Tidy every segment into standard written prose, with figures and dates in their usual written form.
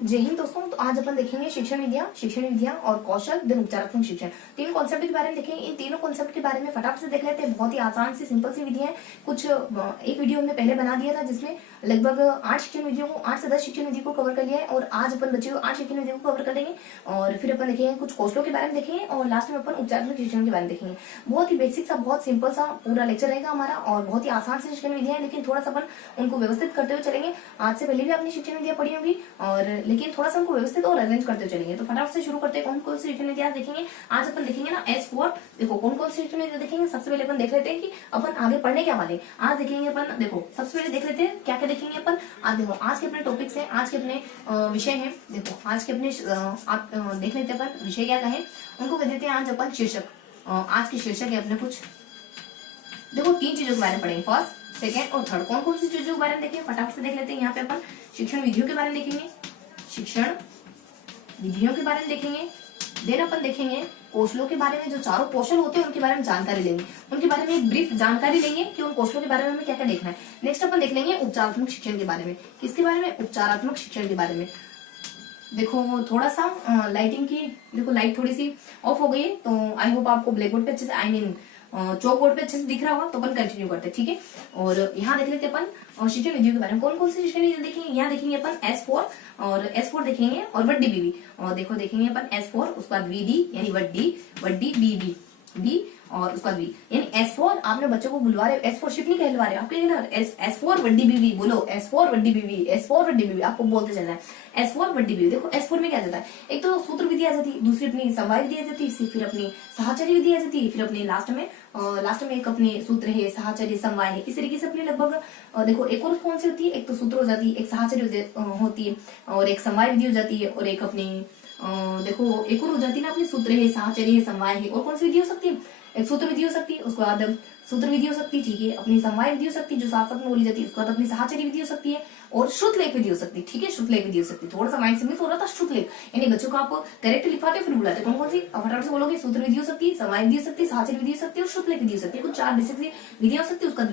जय हिंद दोस्तों। तो आज अपन देखेंगे शिक्षण विद्या और कौशल देन उपचारात्मक शिक्षण, तीन कॉन्सेप्ट के बारे में देखेंगे। इन तीनों कॉन्सेप्ट के बारे में फटाफट से देख लेते हैं। बहुत ही आसान सी सिंपल सी विधि है। कुछ एक वीडियो हमने पहले बना दिया था जिसमें लगभग 8 शिक्षण विधियों को 8 से 10 शिक्षण विधि को कवर कर लिया है, और आज अपन बच्चे को 8 शिक्षण विधियों को कवर कर लेंगे। और फिर अपन देखेंगे कुछ कौशलों के बारे में देखेंगे, और लास्ट में अपन उपचारात्मक शिक्षण के बारे में देखेंगे। बहुत ही बेसिक सा, बहुत सिंपल सा पूरा लेक्चर रहेगा हमारा, और बहुत ही आसान से शिक्षण विधियां है, लेकिन थोड़ा सा अपन उनको व्यवस्थित करते हुए चलेंगे। आज से पहले भी आपने शिक्षण विधियां पढ़ी होंगी, और लेकिन थोड़ा सा उनको व्यवस्थित और अरेंज करते चलेंगे। तो फटाफट से शुरू करते हैं। कौन कौन सी शिक्षण विधियां देखेंगे आज अपन देखेंगे ना। S4 देखो कौन कौन सी शिक्षण विधियां देखेंगे। सबसे पहले अपन देख लेते हैं कि अपन आगे पढ़ने क्या वाले। आज देखेंगे अपन, देखो सबसे पहले देख लेते हैं क्या क्या देखेंगे अपन। आज देखो आज के अपने टॉपिक्स हैं, आज के अपने विषय हैं। देखो आज के अपने आप देख लेते हैं अपन विषय क्या कहें, उनको कह देते हैं आज अपन शीर्षक। आज के शीर्षक है अपने कुछ, देखो 3 चीजों के बारे में पढ़ेंगे, फर्स्ट सेकेंड और थर्ड। कौन कौन सी चीजों के बारे में देखेंगे फटाफट से देख लेते हैं। यहाँ पे अपन शिक्षण विधियों के बारे में देखेंगे, शिक्षण विधियों के बारे में देखेंगे। देन अपन देखेंगे कौशलों के बारे में, जो चारों कौशल होते हैं उनके बारे में जानकारी लेंगे, उनके बारे में एक ब्रीफ जानकारी लेंगे कि उन कौशलों के बारे में हमें क्या क्या देखना है। नेक्स्ट अपन देख लेंगे उपचारात्मक शिक्षण के बारे में। किसके बारे में? उपचारात्मक शिक्षण के बारे में। देखो थोड़ा सा लाइटिंग की, देखो लाइट थोड़ी सी ऑफ हो गई है, तो आई होप आपको ब्लैक बोर्ड पे अच्छे से चौक बोर्ड पे अच्छे से दिख रहा होगा। तो अपन कंटिन्यू करते हैं, ठीक है। और यहाँ देख लेते अपन शिक्षण विधियों के बारे में। कौन कौन सी शिक्षण विधि देखेंगे, यहाँ देखेंगे अपन S4 और S4 देखेंगे, और वड्डी बीवी। और देखो देखेंगे अपन S4, उसके बाद VD यानी वड्डी बीवी बी, और उसके बाद बी यानी S4। आपने बच्चों को बुलवा रहे हो, S4 शिप नहीं कहलवा रहे हो, आप कहेंगे ना S4 वड्डी बीवी, बोलो S4 वड्डी बीवी, S4 वड्डी बीवी, आपको बोलते चलना है S4 वड्डी बीवी। देखो S4 में क्या जाता है, एक तो सूत्र विधि आ जाती है, दूसरी अपनी समवाय विधि आ जाती है, फिर अपनी साहचर्य विधि आ जाती है, फिर अपनी लास्ट में एक अपने सूत्र है, साहचर्य समवाय है। इस तरीके से अपने लगभग देखो एक और कौन सी होती है, एक तो सूत्र हो जाती है, एक साहचर्य होती है, और एक समवाय विधि हो जाती है, और एक अपनी देखो एक और हो जाती है ना अपनी सूत्र है, साहचर्य है, समवाय है। और कौन सी विधि हो सकती है, एक सूत्र विधि हो सकती है, उसके बाद सूत्र विधि हो सकती है, ठीक है, अपनी समवाय विधि हो सकती है जो साथ साथ में बोली जाती है, उसके बाद अपनी साहचर्य विधि हो सकती है, और श्रुतलेख विधि हो सकती है, ठीक है, श्रुतलेख विधि हो सकती है। थोड़ा सा माइंड से मिस हो रहा था, श्रुतलेख यानी बच्चों को आप करेक्ट लिखवाते फिर बुलाते कौन कौन सी, फटाफट से बोलोगे। सूत्र विधि हो सकती है, समवाय विधि हो सकती है, साहचर्य विधि हो सकती है, और श्रुतलेख विधि हो सकती है। कुछ 4 बेसिक विधि हो सकती है। उसका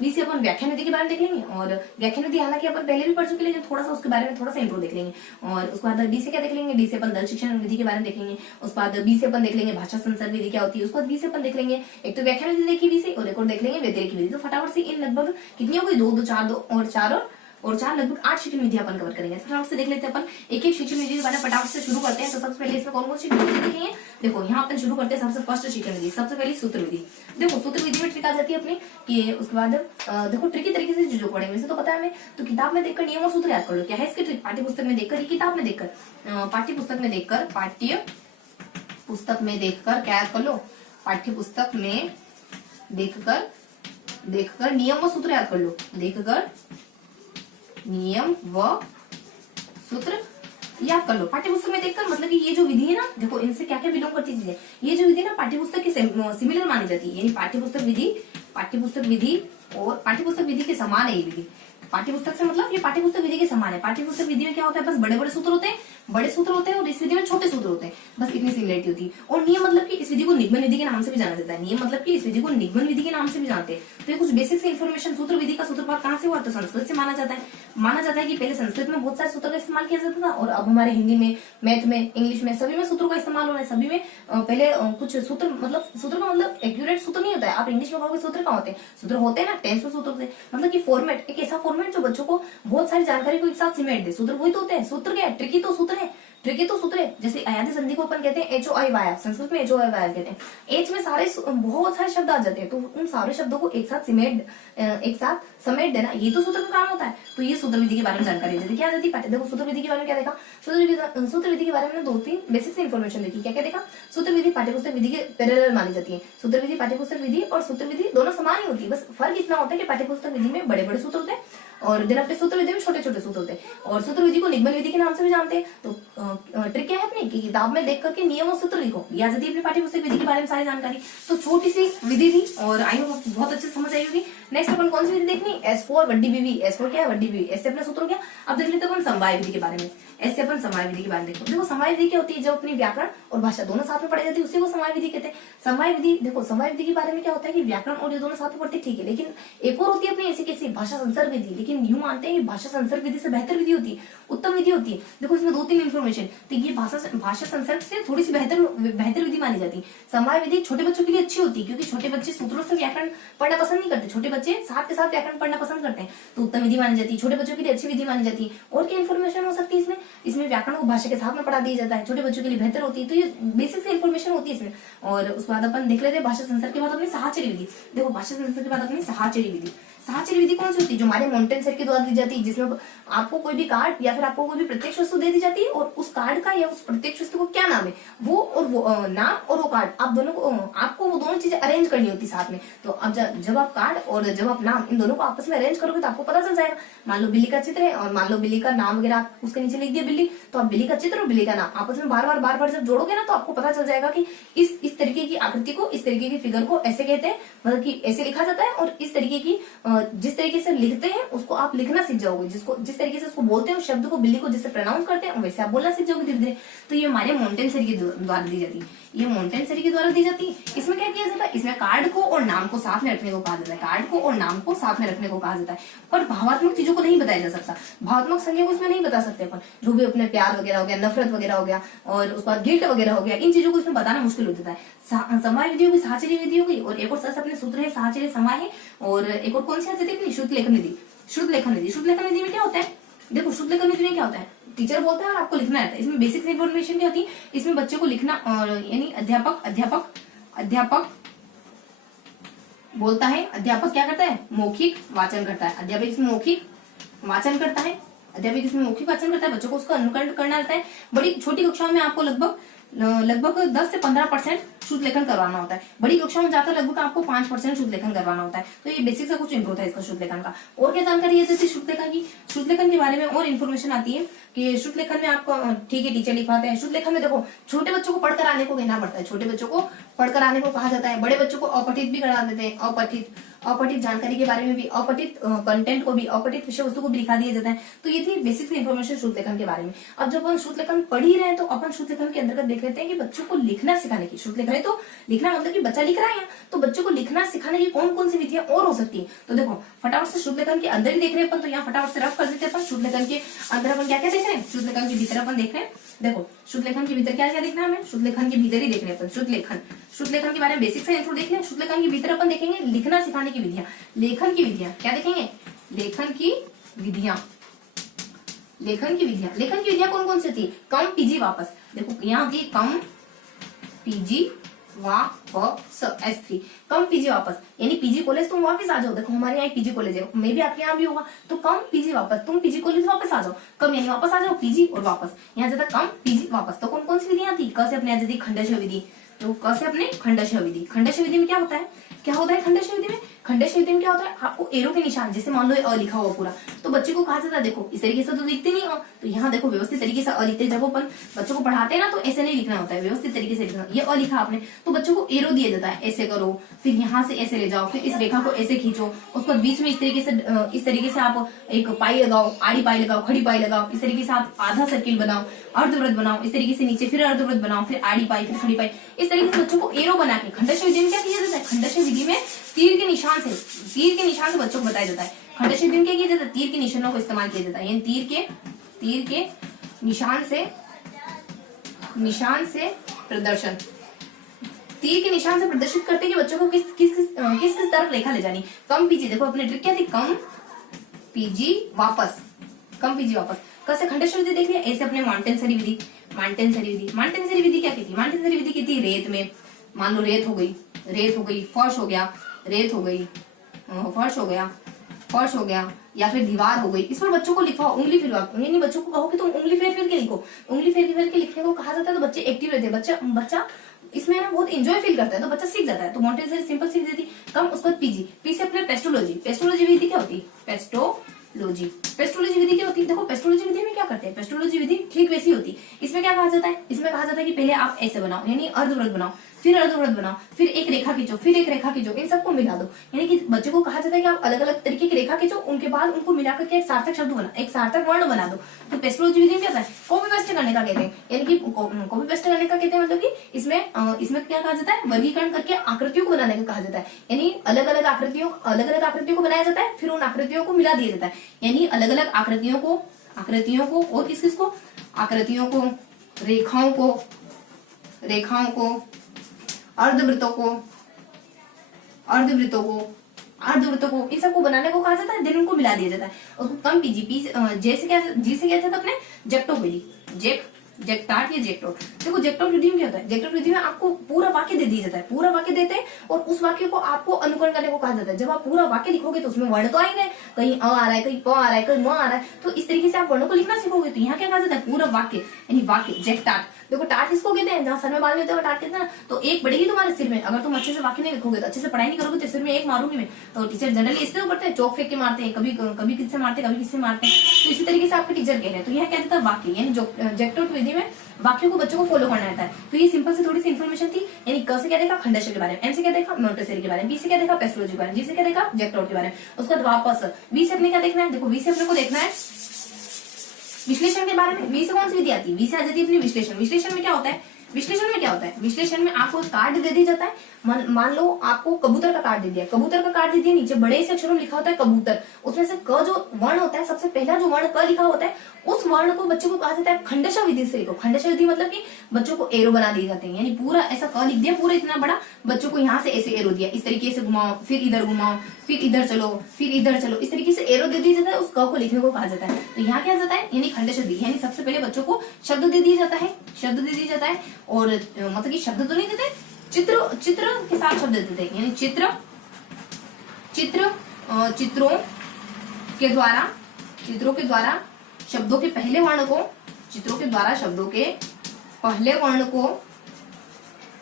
वी से अपन व्याख्यान विधि के बारे में देख लेंगे, और व्याख्यान विधि हालांकि अपन पहले भी पढ़ चुके, लेकिन थोड़ा सा उसके बारे में थोड़ा सा इंट्रो देख लेंगे। और उसके बाद डी से क्या देख लेंगे, डी से अपन दल शिक्षण विधि के बारे में देखेंगे। उसके बाद बी से अपन देख लेंगे भाषा संसर्ग विधि क्या होती है। उसके बाद बी से अपन देख लेंगे एक तो व्याख्यान विधि देखी बी से, और एक और देख लेंगे व्यतिरेक विधि। तो फटाफट से इन लगभग कितनी हो गई, 2 2 4 2 और 4 लगभग 8 शिक्षण विधि अपन कवर करेंगे। फटाफट से देख लेते हैं अपन एक एक शिक्षण विधि के बारे में। फटाफट से शुरू करते हैं। तो सबसे पहले इसमें कौन कौन सी शिक्षण विधि देखेंगे। देखो यहाँ अपन शुरू करते हैं सबसे फर्स्ट शिक्षण विधि, सबसे पहले सूत्र विधि। देखो सूत्र विधि में ट्रिक आ जाती है अपनी कि उसके बाद देखो ट्रिकी तरीके से जो पढ़ेंगे, वैसे तो पता है हमें, तो किताब में देखकर नियम और सूत्र याद कर लो। क्या है इसकी ट्रिक, पाठ्य पुस्तक में देखकर, किताब में देखकर, पाठ्य पुस्तक में देखकर क्या याद कर लो, पाठ्य पुस्तक में देखकर नियम व सूत्र याद कर लो, देखकर नियम व सूत्र याद कर लो। पाठ्यपुस्तक में देखकर मतलब कि ये जो विधि है ना, देखो इनसे क्या क्या बिलोंग करती चीजें, ये जो विधि ना पाठ्यपुस्तक के सिमिलर मानी जाती है, यानी पाठ्यपुस्तक विधि और पाठ्यपुस्तक विधि के समान है ये विधि। पाठ्यपुस्तक से मतलब ये पाठ्यपुस्तक विधि के समान है। पाठ्यपुस्तक विधि में क्या होता है, बस बड़े बड़े सूत्र होते हैं, और इस विधि में छोटे सूत्र होते हैं, बस इतनी सिमिलरिटी होती है। और नियम मतलब कि इस विधि को निगमन विधि के नाम से भी जाना जाता है। नियम मतलब कि इस विधि को निगमन विधि के नाम से भी जानते हैं। तो ये कुछ बेसिक से इन्फॉर्मेशन, सूत्र विधि का सूत्रपात कहाँ से हुआ, तो संस्कृत से माना जाता है कि पहले संस्कृत में बहुत सारे सूत्र का इस्तेमाल किया जाता था, और अब हमारे हिंदी में, मैथ में, इंग्लिश में सभी में सूत्रों का इस्तेमाल हो रहा है। सभी में पहले कुछ सूत्र का मतलब एक्यूरेट सूत्र नहीं होता है। आप इंग्लिश में कहोगे सूत्र कहाँ होते हैं, सूत्र होते हैं ना टेंस में सूत्र होते हैं, मतलब कि फॉर्मेट, एक ऐसा फॉर्मेट जो बच्चों को बहुत सारी जानकारी को एक साथ सिमेट दे। सूत्र वही तो होते हैं। सूत्र क्या है, ट्रिकी तो सूत्र है। जैसे अयादी संधि को अपन कहते हैं HOI, संस्कृत में HOI कहते हैं। एच में बहुत सारे शब्द आ जाते हैं, तो उन सारे शब्दों को एक साथ समेट देना, ये तो सूत्र का काम होता है। तो ये सूत्र विधि के बारे में जानकारी देती क्या जाती है। देखो सूत्र विधि के बारे में क्या देखा, सूत्र विधि के बारे में 2-3 बेसिक से इन्फॉर्मेशन देखी। क्या क्या देखा, सूत्र विधि पाठ्यपुस्तक विधि के पैरेलल मानी जाती है। सूत्र विधि पाठ्यपुस्तक विधि और सूत्र विधि दोनों समान ही होती है, बस फर्क इतना होता है कि पाठ्यपुस्तक विधि में बड़े बड़े सूत्र होते हैं, और दिन अपने सूत्र विधि में छोटे छोटे सूत्र होते हैं। और सूत्र विधि को निगमन विधि के नाम से भी जानते हैं। तो ट्रिक क्या है अपनी कि किताब में देख करके नियम और सूत्र लिखो, या जाती है अपनी पाठ्यपुस्तक विधि के बारे में सारी जानकारी। तो छोटी सी विधि थी, और आई होप बहुत अच्छे से समझ आई होगी। नेक्स्ट अपन कौन सी विधि देखनी, S4 वड्डी बीवी। S4 क्या है, वड्डी बीवी। ऐसे अपना सूत्र क्या। अब देख लेते अपन समवाय विधि के बारे में। ऐसे अपन समवाय विधि के बारे में देखो। समवाय विधि क्या होती है, जब अपनी व्याकरण और भाषा दोनों साथ में पढ़ाई जाती है, उसी को समवाय विधि कहते हैं। समवाय विधि, देखो समवाय विधि के बारे में क्या होता है कि व्याकरण और ये दोनों साथ में पढ़ते ठीक है, लेकिन एक और होती है अपनी ऐसी कैसी भाषा संसर्ग विधि, लेकिन यूं मानते हैं भाषा संसर्ग विधि से बेहतर विधि होती है, उत्तम विधि होती है। देखो इसमें 2-3 इन्फॉर्मेशन, तो ये भाषा संसर्ग से थोड़ी सी बेहतर विधि मानी जाती है। समवाय विधि छोटे बच्चों के लिए अच्छी होती है, क्योंकि छोटे बच्चे सूत्रों से व्याकरण पढ़ना पसंद नहीं करते, छोटे बच्चे साथ के साथ व्याकरण पढ़ना पसंद करते हैं, तो उत्तम विधि मानी जाती है, छोटे बच्चों के लिए अच्छी विधि मानी जाती है। और क्या इन्फॉर्मेशन हो सकती है इसमें, इसमें व्याकरण को भाषा के साथ में पढ़ा दिया जाता है, छोटे बच्चों के लिए बेहतर होती है, तो ये बेसिक से इन्फॉर्मेशन होती है इसमें। और उसके बाद अपन देख लेते हैं भाषा संसर्ग के बाद अपनी साहचर्य विधि। देखो भाषा संसर्ग के बाद अपनी साहचर्य विधि, साहचर्य विधि कौन सी होती है, जो हमारे मोंटेसरी के द्वारा दी जाती है, जिसमें आपको कोई भी कार्ड या फिर आपको कोई भी प्रत्यक्ष वस्तु दे दी जाती है, और उस कार्ड का या उस प्रत्यक्ष वस्तु को क्या नाम है, वो और वो नाम और वो कार्ड, आप दोनों को आपको वो दोनों चीजें अरेंज करनी होती साथ में। तो अब जब आप कार्ड और जब आप नाम इन दोनों को आपस में अरेंज करोगे तो आपको पता चल जाएगा। मान लो बिल्ली का चित्र है और मान लो बिल्ली का नाम वगैरह आप उसके नीचे लिख दिया बिल्ली, तो आप बिल्ली का चित्र और बिल्ली का नाम आपस में बार बार जब जोड़ोगे ना, तो आपको पता चल जाएगा कि इस तरीके की आकृति को, इस तरीके की फिगर को ऐसे कहते हैं, मतलब कि ऐसे लिखा जाता है, और इस तरीके की जिस तरीके से लिखते हैं उसको आप लिखना सीख जाओगे, जिस तरीके से उसको बोलते हैं, उस शब्द को बिल्ली को जिससे प्रोनाउंस करते हैं वैसे आप बोलना सीख जाओगे धीरे धीरे। तो ये हमारे मोंटेसरी के द्वारा दी जाती है, ये मोंटेसरी के द्वारा दी जाती है। इसमें क्या किया जाता है, इसमें कार्ड को और नाम को साथ में रखने को कहा जाता है, कार्ड को और नाम को साथ में रखने को कहा जाता है। पर भावात्मक चीजों को नहीं बताया जा सकता, भावात्मक संज्ञा को इसमें नहीं बता सकते अपन, जो भी अपने प्यार वगैरह हो गया, नफरत वगैरह हो गया, और उसके बाद गिल्ट वगैरह हो गया, इन चीजों को इसमें बताना मुश्किल हो जाता है। समवाय विधि होगी, साहचर्य विधि होगी, और एक और सच अपने सूत्र है साहचर्य समय है, और एक और कौन सी आ जाती है, शुद्ध लेखन विधि। शुद्ध लेखन विधि, शुद्ध लेखन विधि में क्या होता है, देखो शुद्ध लेखन विधि में क्या होता है, टीचर बोलता है और आपको लिखना रहता है। इसमें बेसिक इन्फॉर्मेशन क्या होती है, इसमें बच्चे को लिखना, और यानी अध्यापक बोलता है, अध्यापक क्या करता है, मौखिक वाचन करता है, अध्यापक इसमें मौखिक वाचन करता है, अध्यापक इसमें मौखिक वाचन करता है, बच्चों को उसका अनुकरण करना रहता है। बड़ी छोटी कक्षाओं में आपको लगभग 10 से 15% शुद्ध लेखन करवाना होता है, बड़ी कक्षाओं में जाकर लगभग आपको 5% शुद्ध लेखन करवाना होता है। तो ये बेसिक सा कुछ इंप्रूव है इसका शुद्ध लेखन का। और क्या जानकारी है जैसे शुद्ध लेखन की, शुद्ध लेखन के बारे में और इन्फॉर्मेशन आती है कि शुद्ध लेखन में आपको ठीक है टीचर लिखवाते हैं। शुद्ध लेखन में देखो छोटे बच्चों को पढ़कर आने को कहना पड़ता है, छोटे बच्चों को पढ़कर आने को कहा जाता है, बड़े बच्चों को अपठित भी करा देते हैं, अपठित जानकारी के बारे में भी, अपठित कंटेंट को भी, अपठित विषय वस्तु को भी लिखा दिया जाता है। तो ये थी बेसिक इन्फॉर्मेशन शुद्ध लेखन के बारे में। अब जब अपन शुद्ध लेखन पढ़ ही रहे हैं तो अपन शुद्ध लेखन के अंतर्गत देख लेते हैं कि बच्चों को लिखना सिखाने की, शुद्ध लेखन है तो लिखना मतलब कि बच्चा लिख रहा है, तो बच्चों को लिखना सिखाने की कौन कौन सी विधियां और हो सकती है। तो देखो फटाफट से शुद्ध लेखन के अंदर ही देख रहे हैं अपन, तो यहाँ फटाफट से रफ कर देते हैं अपन। शुद्ध लेखन के अंदर अपन क्या क्या देख रहे हैं, शुद्ध लेखन के भीतर अपन देख रहे हैं। देखो शुद्ध लेखन के भीतर क्या क्या देखना है हमें, शुद्ध लेखन के भीतर ही देख रहे हैं अपन शुद्ध लेखन के बारे में बेसिक से इंट्रो देख लें। शुद्ध लेखन के भीतर अपन देखेंगे लिखना सिखाने की विधियां, लेखन की विधियां क्या देखेंगे, लेखन की विधियां कौन कौन सी थी, कम पीजी वापस। देखो यहाँ थी कम पीजी वापस, S3 कम पीजी वापस, यानी पीजी कॉलेज तुम वापस आ जाओ। देखो हमारे यहाँ पीजी कॉलेज है, मे भी आपके यहाँ भी होगा, तो कम पीजी वापस, तुम पीजी कॉलेज वापस आ जाओ, कम यानी वापस आ जाओ, पीजी और वापस, यहाँ जाता कम पीजी वापस। तो कौन कौन सी विधियां थी, क से अपने आ जाती खंडशः विधि, तो क से अपने खंडशः विधि। खंडशः विधि में क्या होता है, खंडशः विधि में, खंडशः विधि में क्या होता है, आपको एरो के निशान, जैसे मान लो अ लिखा हुआ पूरा, तो बच्चे को कहा जाता है देखो इस तरीके से तो लिखते नहीं हो, तो यहाँ देखो व्यवस्थित तरीके से अ लिखते, जब अपन बच्चों को पढ़ाते हैं ना तो ऐसे नहीं लिखना होता है, व्यवस्थित तरीके से लिखना। ये अ लिखा आपने तो बच्चों को एरो दिया जाता है, ऐसे करो, फिर यहाँ से ऐसे ले जाओ, फिर इस रेखा को ऐसे खींचो, उसको बीच में इस तरीके से आप एक पाई लगाओ, आड़ी पाई लगाओ, खड़ी पाई लगाओ, इस तरीके से आप आधा सर्किल बनाओ, अर्धवृत्त बनाओ, इस तरीके से नीचे फिर अर्धवृत्त बनाओ, फिर आड़ी पाई, फिर खड़ी पाई, इस तरीके से बच्चों को एरो बना के। खंडशः विधि में क्या किया जाता है, खंडशः विधि में तीर के निशान से बच्चों को बताया जाता है। खंडशः विधि में क्या किया जाता है, तीर के निशानों को इस्तेमाल किया जाता है, यानी तीर के निशान से प्रदर्शन, तीर के निशान से प्रदर्शित करते कि बच्चों को किस तरफ रेखा ले जानी। कम पीजी, देखो अपनी ट्रिक क्या थी, कम पीजी वापस। कैसे खंडशः विधि देख लिया, ऐसे अपने मोंटेसरी विधि क्या कहती है, मोंटेसरी विधि कहती है रेत में, मान लो रेत हो गई, फर्श हो गया या फिर दीवार हो गई, इस पर बच्चों को लिखवाओ, उंगली फिरवाओ, यानी बच्चों को कहो कि तुम उंगली फेर के लिखो, उंगली फेर के लिखने को कहा जाता है, तो बच्चे एक्टिव रहते हैं, बच्चा इसमें ना बहुत एंजॉय फील करता है, तो बच्चा सीख जाता है। तो मोंटेसरी सिंपल सीख देती कम, उसके बाद पी से अपने पेस्टोलॉजी विधि क्या होती है, पेस्टोलॉजी विधि क्या होती है, देखो पेस्टोलॉजी विधि में क्या करते हैं, पेस्टोलॉजी विधि ठीक वैसी होती है। इसमें क्या कहा जाता है, कि पहले आप ऐसे बनाओ, यानी अर्धवृत्त बनाओ, फिर अर्धवृत्त बनाओ, फिर एक रेखा खींचो, फिर एक रेखा खींचो, इन सबको मिला दो। यानी कि बच्चों को कहा जाता है कि आप अलग अलग तरीके की रेखा खींचो, उनके बाद उनको मिलाकर के एक सार्थक शब्द बना, एक सार्थक वर्ण बना दो। तो पेस्टोलॉजी विधि में क्या होता है, कॉपी पेस्ट करने का कहते हैं। यानी कि कॉपी पेस्ट करने का कहते हैं मतलब कि इसमें क्या कहा जाता है, वर्गीकरण करके आकृतियों को बनाने का कहा जाता है। यानी अलग अलग आकृतियों को बनाया जाता है, फिर उन आकृतियों को मिला दिया जाता है। यानी अलग अलग आकृतियों को और किसको, आकृतियों को, रेखाओं को, अर्धवृत्तों को इन सबको बनाने को कहा जाता है, देन उनको मिला दिया जाता है। उसको कम कीजिए, जी से क्या जाता है अपने जेक्टो विधि, जेक्टार्ट या जेक्टोट। देखो जेक्टोट विधि में क्या होता है, जेक्टोट विधि में आपको पूरा वाक्य दे दिया जाता है, पूरा वाक्य देते हैं और उस वाक्य को आपको अनुकरण करने को कहा जाता है। जब आप पूरा वाक्य लिखोगे तो उसमें वर्ण तो आएंगे, कहीं अ आ रहा है, कहीं प आ रहा है, कहीं म आ रहा है, तो इस तरीके से आप वर्णों को लिखना सीखोगे। तो यहाँ क्या कहा जाता है, पूरा वाक्य, यानी वाक्य जेक्टार्ट। देखो टाट किसको कहते हैं, जहाँ सर में बाल नहीं होते हैं टाट कहते हैं ना। तो एक बढ़ेगी तुम्हारे सिर में, अगर तुम अच्छे से वाक्य नहीं लिखोगे, तो अच्छे से पढ़ाई नहीं करोगे तो सिर में एक मारूंगी मैं। तो टीचर जनरली इससे करते हैं, चौक फेंक के मारते हैं, कभी किससे मारते हैं, कभी किससे मारते हैं। तो इसी तरीके से आपके टीचर कह रहे हैं। तो यह क्या कहता है, वाक्य, यानी जेक्टोट विधि में वाक्यों को बच्चों को फॉलो करना रहता है। तो ये सिंपल से थोड़ी सी इन्फॉर्मेशन थी। यानी क से क्या देखा, खंडशः के बारे में, एम से क्या देखा, मोंटेसेरी के बारे में, बी से क्या देखा, पेस्टोलॉजी के बारे में, जी से क्या देखा, जेक्टोट के बारे में। उसके बाद वापस वी से अपने क्या देखना है, देखो वी से अपने को देखना है विश्लेषण के बारे में। वी से कौन सी विधि आती है, वी से आ जाती है अपनी विश्लेषण। विश्लेषण में क्या होता है, विश्लेषण में आपको कार्ड दे दिया जाता है। मान लो आपको कबूतर का कार्ड दे दिया, नीचे बड़े से अक्षरों में लिखा होता है कबूतर। उसमें से क जो वर्ण होता है, सबसे पहला जो वर्ण क लिखा होता है, उस वर्ण को बच्चों को कहा जाता है खंडशः विधि से लिखो। खंडशः विधि मतलब कि बच्चों को एरो बना दिए जाते हैं। यानी पूरा ऐसा क लिख दिया, पूरा इतना बड़ा, बच्चों को यहाँ से ऐसे एरो दिया, इस तरीके से घुमाओ, फिर इधर घुमाओ, फिर इधर चलो, फिर इधर चलो, इस तरीके से एरो दे दिया जाता है। उस क को लिखने को कहा जाता है। तो यहाँ क्या जाता है, यानी खंडशः विधि, यानी सबसे पहले बच्चों को शब्द दे दिया जाता है, और मतलब कि शब्द तो नहीं देते, चित्र के साथ शब्द देते हैं। यानी चित्रों के द्वारा शब्दों के पहले वर्ण को,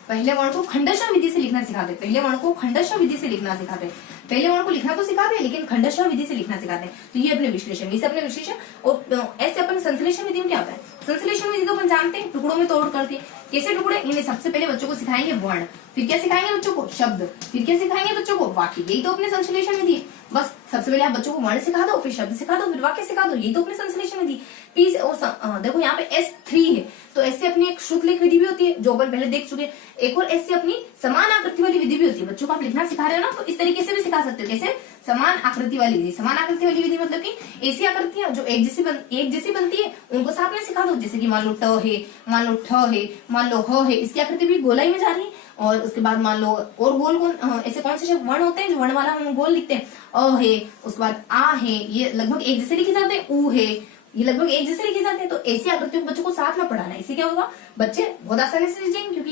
पहले वर्ण को खंडशः विधि से लिखना सिखाते। पहले वर्ण को लिखना तो सिखाते हैं, लेकिन खंडशः विधि से लिखना सिखाते हैं। तो ये अपने विश्लेषण, और ऐसे अपन संश्लेषण विधि में क्या होता है, संश्लेषण विधि तो अपन जानते हैं, टुकड़ों में तोड़ करते हैं। कैसे टुकड़े, यानी सबसे पहले बच्चों को सिखाएंगे वर्ण, फिर क्या सिखाएंगे बच्चों को, शब्द, फिर क्या सिखाएंगे बच्चों को, वाक्य। यही तो अपने संश्लेषण विधि। बस सबसे पहले आप बच्चों को वर्ण सिखा दो, फिर शब्द सिखा दो, फिर वाक्य सिखा दो। यही तो अपने संश्लेषण विधि। पी से और देखो यहाँ पे S3 है, तो ऐसे अपनी एक श्रुत लेख विधि भी होती है, जो अपन पहले देख चुके। एक और ऐसे अपनी समान आकृति वाली विधि भी होती है। बच्चों को आप लिखना सिखा रहे हो ना, तो इस तरीके से भी सिखा सकते हो। कैसे, समान आकृति वाली विधि मतलब कि ऐसी आकृतियां जो एक जैसी बनती है, उनको साथ में सिखा दो। जैसे कि मान लो ट है, मान लो ठ है, मान लो ह है, इसकी आकृति भी गोलाई में जा रही है। और उसके बाद मान लो और गोल ऐसे कौन से वर्ण होते हैं जो वर्ण वाला हम गोल लिखते हैं, अ है, उसके बाद आ है, ये लगभग एक जैसे लिखे जाते हैं, ऊ है, ये लगभग एक जैसे लिखे जाते हैं। तो ऐसी आकृतियों को बच्चों को साथ में पढ़ाना है। इससे क्या होगा, बच्चे बहुत आसानी से सीखेंगे, क्योंकि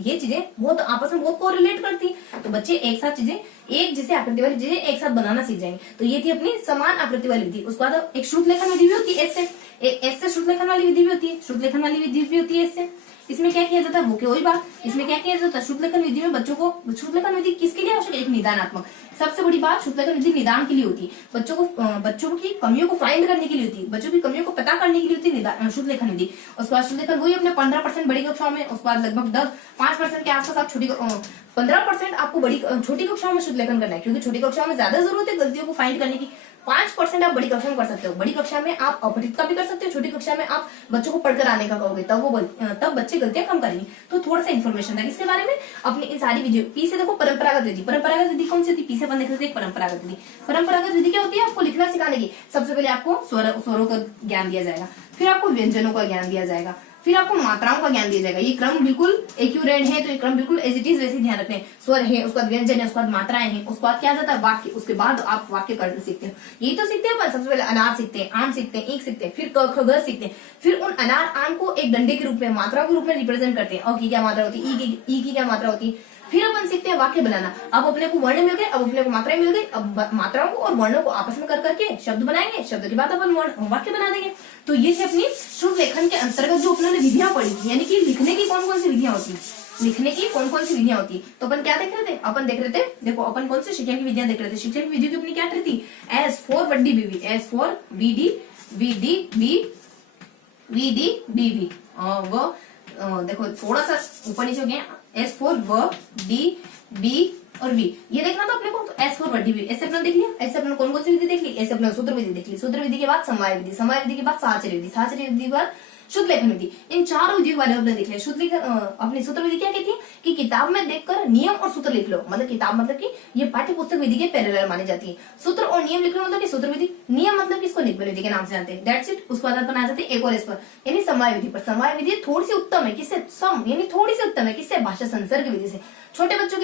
ये चीजें बहुत आपस में बहुत कोरिलेट करती है। तो बच्चे एक साथ चीजें, एक जैसे आकृति वाली चीजें एक साथ बनाना सीख जाएंगे। तो ये थी अपनी समान आकृति वाली विधि। उसके बाद एक श्रुत लेखन विधि भी होती है, ऐसे श्रुत लेखन वाली विधि भी होती है, ऐसे। इसमें क्या किया जाता है, वो क्या वही बात, इसमें क्या किया जाता है, श्रुत लेखन विधि में बच्चों को, श्रुत लेखन विधि किसके लिए आवश्यक है, एक निदानात्मक। सबसे बड़ी बात, श्रुत लेखन विधि निदान के लिए होती है। बच्चों की कमियों को फाइंड करने के लिए होती है, बच्चों की कमियों को पता करने के लिए होती है श्रुत लेखन विधि। उसके बाद श्रुत लेखन वही अपने 15% बड़ी कक्षाओं में, उसके बाद लगभग 5% के आसपास आप 15% आपको छोटी कक्षाओं में श्रुत लेखन करना है, क्योंकि छोटी कक्षाओं में ज्यादा जरूरत है गलतियों को फाइंड करने की। 5% आप बड़ी कक्षा में कर सकते हो। बड़ी कक्षा में आप अपठित का भी कर सकते हो, छोटी कक्षा में आप बच्चों को पढ़कर आने का कहोगे, तब बच्चे गलतियां कम करेंगे। तो थोड़ा सा इन्फॉर्मेशन था इसके बारे में। अपनी इन सारी वीडियो पी से देखो परंपरागत विधि कौन सी होती है, पी से अपन देख रहे थे परंपरागत विधि क्या होती है, आपको लिखना सिखाने की। सबसे पहले आपको स्वरों का ज्ञान दिया जाएगा, फिर आपको व्यंजनों का ज्ञान दिया जाएगा, फिर आपको मात्राओं का ज्ञान दिया जाएगा। ये क्रम बिल्कुल एक्यूरेट है, तो ये क्रम बिल्कुल एज इट इज वैसे ध्यान रखना है। स्वर है, उसके बाद व्यंजन है, उसके बाद मात्राएं हैं, उसके बाद क्या जाता है वाक्य, उसके बाद आप वाक्य करना सीखते हो। यही तो सीखते हैं। सबसे पहले अनार सीखते हैं, आम सीखते हैं, ईख सीखते हैं, फिर क ख ग सीखते हैं, फिर उन अनार आम को एक डंडे के रूप में, मात्राओं के रूप में रिप्रेजेंट करते हैं। और की क्या मात्रा होती है, ई की क्या मात्रा होती है। फिर अपन सीखते हैं वाक्य बनाना। अब अपने को वर्ण मिल गए, अब अपने को मात्राएं मिल गई, अब मात्राओं को और वर्णों को आपस में कर करके शब्द बनाएंगे, शब्द के बाद अपन वाक्य बना देंगे। तो ये थी अपनी श्रुत लेखन के अंतर्गत जो अपने विधियां पढ़ी थी, यानी कि लिखने की कौन कौन सी विधियां होती है, तो अपन क्या देख रहे थे, अपन देख रहे थे, देखो अपन कौन सी शिक्षण की विधियां देख रहे थे। शिक्षण की विधि अपनी क्या थी, एस फॉर वीडी बीवी। वो देखो थोड़ा सा ऊपर नीचे हो गया, एस फॉर व, डी, बी और वी, ये देखना था अपने को। तो एस फॉर व, डी, बी, ऐसे अपना देख लिया। ऐसे अपने कौन कौन सी विधि देख ली, ऐसे अपने सूत्र विधि देख ली। सूत्र विधि के बाद समवाय विधि, समवाय विधि के बाद साहचर्य विधि, साहचर्य विधि के बाद शुद्ध लेखन विधि। इन चारों विधियों के बारे में देख लिया। शुद्ध लेखन अपनी सूत्र विधि क्या कहती है कि किताब में देखकर नियम और सूत्र लिख लो। मतलब किताब मतलब कि ये पाठ्य पुस्तक विधि के पैरेलल मानी जाती है। सूत्र और नियम लिख लो मतलब कि सूत्र विधि, नियम मतलब किसको निगमन विधि के नाम से जानते हैं। That's it. उसके बाद अपन आ जाते हैं एक और इस पर, यानी समवाय विधि पर। समवाय विधि थोड़ी सी उत्तम है, किससे? सम, यानी थोड़ी सी उत्तम है, किससे? भाषा संसर्ग विधि से। छोटे बच्चों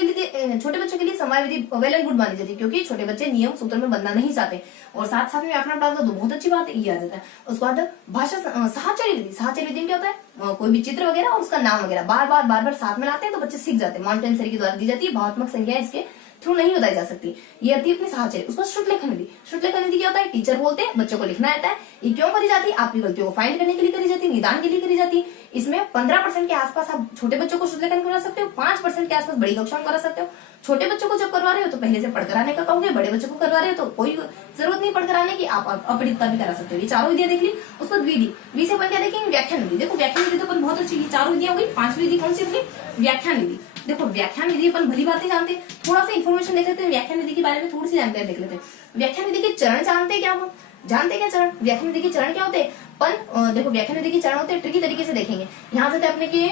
के लिए समवाय विधि वेल एंड गुड मानी जाती है, क्योंकि छोटे बच्चे नियम सूत्र में बनना नहीं चाहते और साथ साथ में व्याकरण पढ़ा तो बहुत अच्छी बात है, ये आ जाता है। उसके बाद भाषा साहचर्य विधि, साहचर्य विधि में क्या होता है, कोई भी चित्र वगैरह और उसका नाम वगैरह बार बार साथ में लाते हैं तो बच्चे सीख जाते हैं। माउंटेन सर के द्वारा दी जाती है, भावात्मक संख्या इसके थ्रू नहीं बताई जा सकती, ये आती है अपनी साहचर्य। उसको श्रुत लेखन विधि, श्रुत लेखन विधि क्या होता है, टीचर बोलते हैं बच्चों को लिखना आता है। ये क्यों करी जाती है, आपकी गलतियों को फाइंड करने के लिए करी जाती है, निदान के लिए करी जाती है। इसमें 15% के आसपास आप छोटे बच्चों को श्रुत लेखन करा सकते हो, 5% के आसपास बड़ी कक्षाओं में करा सकते हो। छोटे बच्चों को जब करवा रहे हो तो पहले से पढ़ कराने का कहोगे, बड़े बच्चों को करवा रहे हो तो कोई जरूरत नहीं पढ़ कराने की, आप अपढ़ित का भी करा सकते हो। ये चारों विधियां देख ली। उसको विधि, वी से अपन क्या देखेंगे, व्याख्यान विधि। देखो व्याख्यान विधि तो अपन बहुत अच्छी, चारों विधियां हो गई। पांचवी विधि कौन सी अपनी, व्याख्यान विधि। देखो व्याख्यान विधि अपन भली बातें जानते, थोड़ा सा इन्फॉर्मेशन देख लेते हैं व्याख्यान विधि के बारे में, थोड़ी सी जानकारी देख लेते हैं। व्याख्यान विधि के चरण जानते हैं क्या हम, जानते क्या चरण, व्याख्यान विधि के चरण क्या होते हैं? पर देखो व्याख्यान विधि के चरण होते हैं, ट्रिकी तरीके से देखेंगे। यहाँ से अपने के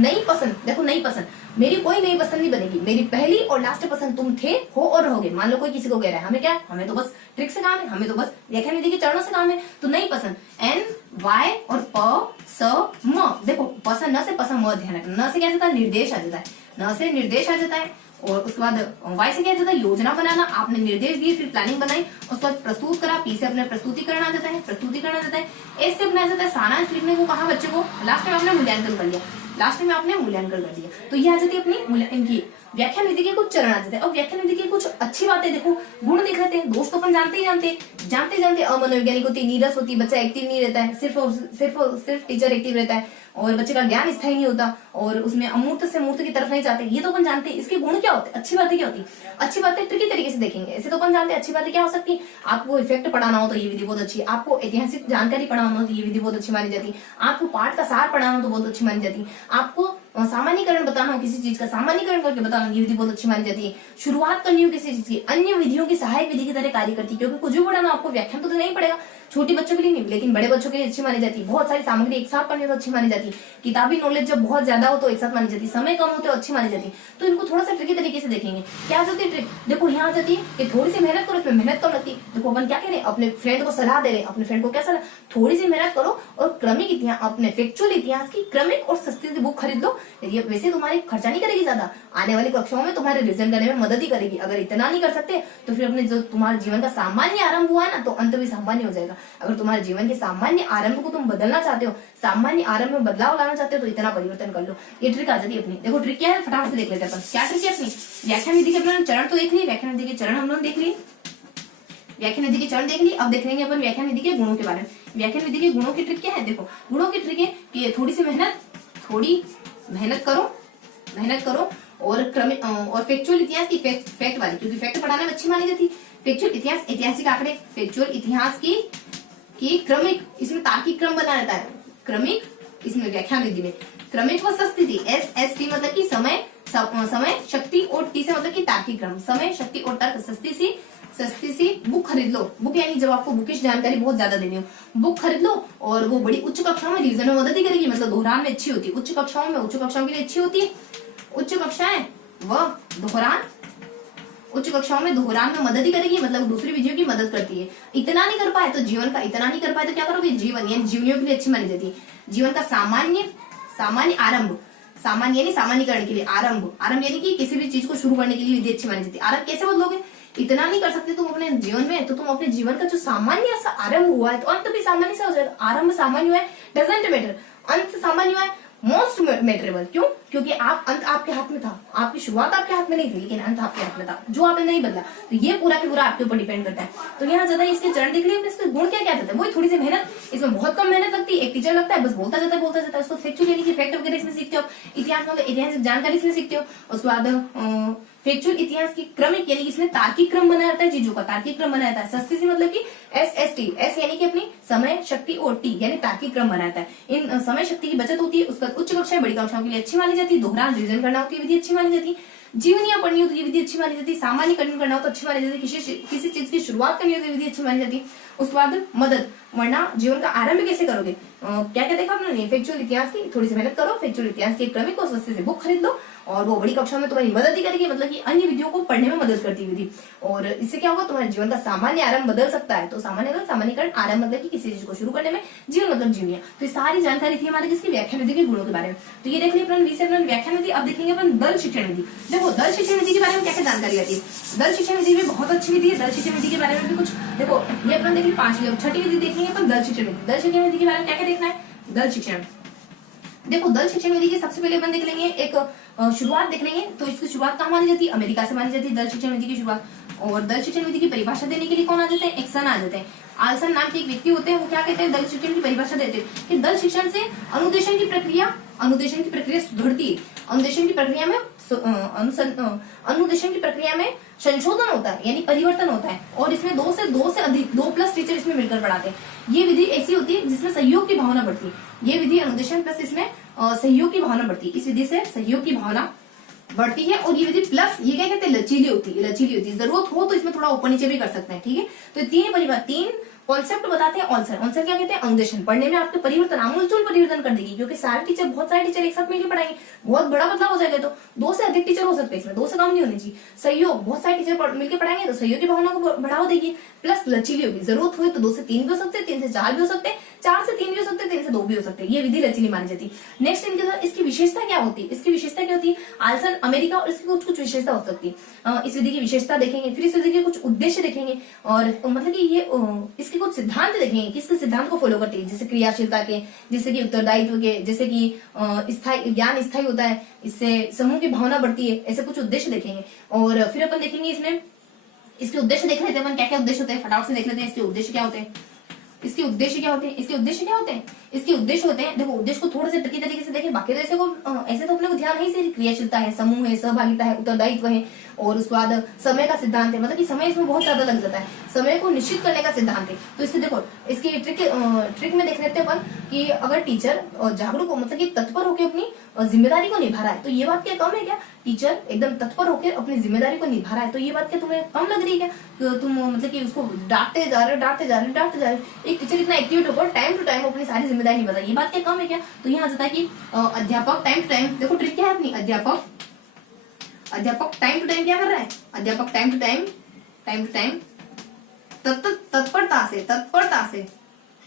नई पसंद, देखो नई पसंद, मेरी कोई नई पसंद नहीं बनेगी, मेरी पहली और लास्ट पसंद तुम थे, हो और रहोगे। मान लो कोई किसी को कह रहा है, हमें क्या, हमें तो बस ट्रिक से काम है, हमें तो बस व्याख्यान विधि के चरणों से काम है। तो नई पसंद एन, वाई और प, स, म। देखो पसंद, न से पसंद, म ध्यान रखना। न से क्या जाता है, निर्देश आ जाता है, न से निर्देश आ जाता है। और उसके बाद वाई से क्या जाता है, योजना बनाना, आपने निर्देश दिए फिर प्लानिंग बनाई, उसके बाद प्रस्तुत करा, पी से अपने प्रस्तुतिकरण आ जाता है, प्रस्तुतिकरण आ जाता है। एस से अपना जाता है सारांश लिखने को कहा बच्चे को, लास्ट में आपने मूल्यांकन कर लिया, लास्ट में आपने मूल्यांकन कर दिया। तो ये आ जाती है अपनी इनकी व्याख्यान विधि के कुछ चरण आ जाते हैं। और व्याख्यान विधि की कुछ अच्छी बातें देखो, गुण देख लेते हैं। दोस्त तो अपन जानते जानते अमनोवैज्ञानिक होती है, नीरस होती है, बच्चा एक्टिव नहीं रहता है, सिर्फ टीचर एक्टिव रहता है और बच्चे का ज्ञान स्थायी नहीं होता और उसमें अमूर्त से मूर्त की तरफ नहीं जाते, ये तो अपन जानते हैं। इसके गुण क्या होते हैं, अच्छी बातें क्या होती है, अच्छी बातें ट्रिकी तरीके से देखेंगे। ऐसे तो अपन जानते हैं अच्छी बातें क्या हो सकती है, आपको इफेक्ट पढ़ाना हो तो ये विधि बहुत अच्छी है, आपको ऐतिहासिक जानकारी पढ़ाना हो तो ये विधि बहुत अच्छी मानी जाती है, आपको पाठ का सार पढ़ाना हो तो बहुत अच्छी मानी जाती है, आपको सामान्यीकरण बताना हो किसी चीज का, सामान्यीकरण करके बताना, ये विधि बहुत अच्छी मानी जाती है। शुरुआत करनी हो किसी चीज की, अन्य विधियों की सहायक विधि की तरह कार्य करती है, क्योंकि कुछ भी पढ़ाना आपको व्याख्यान तो नहीं पड़ेगा, छोटे बच्चों के लिए नहीं लेकिन बड़े बच्चों के लिए अच्छी मानी जाती है। बहुत सारी सामग्री एक साथ पढ़ने तो अच्छी मानी जाती है, किताबी नॉलेज जब बहुत ज्यादा हो तो एक साथ मानी जाती है, समय कम हो तो अच्छी मानी जाती है। तो इनको थोड़ा सा ट्रिकी तरीके से देखेंगे। क्या जाती है ट्रिक, देखो यहाँ जाती है कि थोड़ी सी मेहनत करो, इसमें मेहनत कम लगती है। देखो अपन क्या कह रहे हैं, अपने फ्रेंड को सलाह दे रहे हैं, अपने फ्रेंड को क्या सलाह, थोड़ी सी मेहनत करो और क्रमिक इतिहास, अपने फैक्चुअल इतिहास की क्रमिक और सस्ती सी बुक खरीद लो। ये वैसे तुम्हारी खर्चा नहीं करेगी ज्यादा, आने वाली कक्षाओं में तुम्हारे रिविजन करने में मदद ही करेगी। अगर इतना नहीं कर सकते तो फिर अपने जो तुम्हारे जीवन का सामान्य आरंभ हुआ है ना, तो अंत भी सामान्य हो जाएगा। अगर तुम्हारे जीवन के सामान्य आरंभ को तुम बदलना चाहते हो, सामान्य आरंभ में बदलाव लाना चाहते हो, तो इतना परिवर्तन कर लो। ये ट्रिक आ जाती है अपनी। देखो ट्रिक क्या है, फटाफट से देख लेते हैं अपन। क्या ट्रिक है अपनी, व्याख्यान विधि के अपने चरण तो देख लिए, व्याख्यान विधि के चरण हम लोग देख लिए, व्याख्यान विधि के चरण देख लिए। अब देख लेंगे अपन व्याख्यान विधि के गुणों के बारे में। व्याख्यान विधि के गुणों की ट्रिक क्या है, देखो गुणों की ट्रिक है कि थोड़ी सी मेहनत, थोड़ी मेहनत करो और क्रमिक और फैक्चुअल इतिहास की फैक्ट वाली, क्योंकि फैक्ट पढ़ाने में अच्छी मानी जाती है। फैक्चुअल इतिहास, ऐतिहासिक आंकड़े, फैक्चुअल इतिहास की क्रमिक, इसमें तार्किक क्रम बना रहता है, क्रमिक इसमें व्याख्यान विधि में क्रमिक व सस्ती, SST मतलब कि समय, शक्ति और टी से मतलब कि तार्किक क्रम, समय शक्ति और तर्क, सस्ती सी बुक खरीद लो। बुक यानी जब आपको बुकिश जानकारी बहुत ज्यादा देनी हो, बुक खरीद लो और वो बड़ी उच्च कक्षाओं में रिवीजन में मदद ही करेगी, मतलब दोहरान में अच्छी होती है, उच्च कक्षाओं के लिए अच्छी होती है। उच्च कक्षाएं व दोहरान, उच्च कक्षाओं में दोहरान में मदद ही करेगी, मतलब दूसरी विधियों की मदद करती है। इतना नहीं कर पाए तो जीवन का, इतना नहीं कर पाए तो क्या करोगे, जीवन यानी जीवनियों के लिए अच्छी मानी जाती है। जीवन का सामान्य आरंभ, सामान्य यानी सामान्यकरण के लिए, आरंभ यानी कि किसी भी चीज को शुरू करने के लिए विधि अच्छी मानी जाती है। आरंभ कैसे बदलोगे, इतना नहीं कर सकते तुम अपने जीवन में, तो तुम अपने जीवन का जो सामान्य सा आरंभ हुआ है तो अंत भी सामान्य से हो जाएगा। आरंभ सामान्य हुआ है, डजंट मैटर, अंत सामान्य हुआ है, मोस्ट मेटरेबल। क्यों, क्योंकि आप अंत आपके हाथ में था, आपकी शुरुआत आपके हाथ में नहीं थी, लेकिन अंत आपके हाथ में था, जो आपने नहीं बदला। तो ये पूरा के पूरा आपके ऊपर डिपेंड करता है। तो यहाँ ज्यादा इसके चरण देख लिए, इसके गुण क्या क्या रहते हैं, वही थोड़ी सी मेहनत, इसमें बहुत कम मेहनत लगती है, एक टीचर लगता है बस बोलता जाता है। उसको फैक्चुअल यानी कि फैक्ट वगैरह इसमें सीखते हो, इतिहास मतलब ऐतिहासिक जानकारी इसमें सीखते हो। उसके बाद फैक्चुअल इतिहास की क्रमिक यानी कि इसमें तार्किक क्रम बना रहता है, चीजों का तार्किक क्रम बना रहता है। सस्ती सी मतलब कि SST, एस यानी कि अपनी समय, शक्ति और टी यानी तार्किक क्रम बनाता है। इन समय शक्ति की बचत होती है, उसका उच्च कक्षाएं बड़ी कक्षाओं के लिए अच्छी मानी जाती है, दोहरान रिवीजन करना होती है विधि अच्छी मानी जाती है, जीवनियां पढ़नी होती है विधि अच्छी मानी जाती है, सामान्यकरण करना हो तो अच्छी मानी जाती है, किसी चीज की शुरुआत करनी होती है विधि अच्छी मानी जाती है। उसके बाद मदद, वरना जीवन का आरंभ कैसे करोगे, क्या क्या देखा आपने, फैक्चुअल इतिहास की थोड़ी सी मेहनत करो, फैक्चुअल इतिहास की क्रमिक और सस्ते से बुक खरीद लो और वो बड़ी कक्षा में तुम्हारी मदद ही करेगी, मतलब कि अन्य विधियों को पढ़ने में मदद करती है विधि। और इससे क्या होगा, तुम्हारे जीवन का सामान्य आरंभ बदल सकता है। तो सामान्य सामान्यकरण, आरंभ मतलब कि किसी चीज को शुरू करने में, जीवन मतलब जीवनिया। तो ये सारी जानकारी थी हमारे किसकी, व्याख्यान विधि के गुणों के बारे में। तो ये देख लिया अपन व्याख्यान विधि। अब देखेंगे अपन दल शिक्षण विधि। देखो दल शिक्षण विधि के बारे में क्या क्या जानकारी आती है। दल शिक्षण विधि भी बहुत अच्छी विधि है। दल शिक्षण विधि के बारे में भी कुछ देखो, ये अपन देखिए 5वीं और 6ठी विधि देखेंगे अपन दल शिक्षण विधि। दल शिक्षण विधि के बारे में क्या क्या देखना है, दल शिक्षण। देखो दल शिक्षण विधि की सबसे पहले अपन देख लेंगे एक शुरुआत देख लेंगे। तो इसकी शुरुआत कहाँ मानी जाती है, अमेरिका से मानी जाती है दल शिक्षण विधि की शुरुआत। और दल शिक्षण विधि की परिभाषा देने के लिए कौन आ जाते हैं, एक सन आ जाते हैं। आल्सन नाम के एक व्यक्ति होते हैं, वो क्या कहते हैं, दल शिक्षण की परिभाषा देते हैं कि दल शिक्षण से अनुदेशन की प्रक्रिया सुधरती है। अनुदेशन की प्रक्रिया में संशोधन होता है यानी परिवर्तन होता है। और इसमें दो से अधिक 2+ टीचर इसमें मिलकर पढ़ाते हैं। ये विधि ऐसी होती है जिसमें सहयोग की भावना बढ़ती है। ये विधि अनुदेशन प्लस इसमें सहयोग की भावना बढ़ती है। इस विधि से सहयोग की भावना बढ़ती है। और ये विधि प्लस ये क्या कहते हैं, लचीली होती है। जरूरत हो तो इसमें थोड़ा ऊपर नीचे भी कर सकते हैं, ठीक है। तो तीन कॉन्सेप्ट बताते हैं। ऑन्सर क्या कहते हैं, अनुदेशन। पढ़ने में आपके परिवर्तन, आमूलचूल परिवर्तन कर देगी, क्योंकि बहुत सारे टीचर एक साथ मिलकर पढ़ाएंगे, बहुत बड़ा बदलाव हो जाएगा। तो 2 से अधिक टीचर हो सकते हैं इसमें, 2 से कम नहीं होनी चाहिए। सहयोग, बहुत सारे टीचर मिलकर पढ़ाएंगे तो सहयोग की भावना को बढ़ावा देगी। प्लस लचीली होगी, जरूरत हुई तो 2 से 3 भी हो सकते हैं, 3 से 4 भी हो सकते हैं, 4 से 3 भी हो सकते हैं, 3 से 2 भी हो सकते हैं। ये विधि लचीली मानी जाती है। नेक्स्ट इसकी विशेषता क्या होती है, आल्सन अमेरिका और इसकी कुछ विशेषता हो सकती है। इस विधि की विशेषता देखेंगे, फिर इस विधि के कुछ उद्देश्य देखेंगे और मतलब कि ये इसके कुछ सिद्धांत देखेंगे, किसके सिद्धांत को फॉलो करती है, जैसे क्रियाशीलता के, जैसे कि उत्तरदायित्व के, जैसे कि ज्ञान स्थायी होता है, इससे समूह की भावना बढ़ती है। ऐसे कुछ उद्देश्य देखेंगे। और फिर अपन देखेंगे इसमें इसके उद्देश्य देख लेते हैं अपन, क्या क्या उद्देश्य होते हैं, फटाफट से देख लेते हैं इसके उद्देश्य क्या होते हैं। इसके उद्देश्य होते हैं, देखो उद्देश्य को थोड़े से ट्रिकी तरीके से देखें, बाकी ऐसे तो अपने को ध्यान है ही, क्रियाशीलता है, समूह है, सहभागिता है, उत्तरदायित्व है और उसके बाद समय का सिद्धांत है, मतलब कि समय इसमें बहुत ज्यादा लग जाता है, समय को निश्चित करने का सिद्धांत है। तो इसके देखो इसकी ट्रिक में देख लेते हैं अपन कि अगर टीचर जागरूक हो, मतलब कि तत्पर होकर अपनी जिम्मेदारी को निभा रहा है, तो ये बात क्या कम है क्या, टीचर एकदम तत्पर होकर अपनी जिम्मेदारी को निभा रहा है, तो ये बात क्या तुम्हें कम लग रही है क्या, तुम मतलब कि उसको डांटते जा रहे एक टीचर इतना एक्टिव होकर टाइम टू टाइम अपनी सारी जिम्मेदारी निभा रहा है, ये बात क्या कम है क्या। तो यहाँ आ जाता है कि अध्यापक टाइम टू टाइम, देखो ट्रिक क्या है अपनी, अध्यापक टाइम टू टाइम क्या कर रहा है, अध्यापक टाइम टू टाइम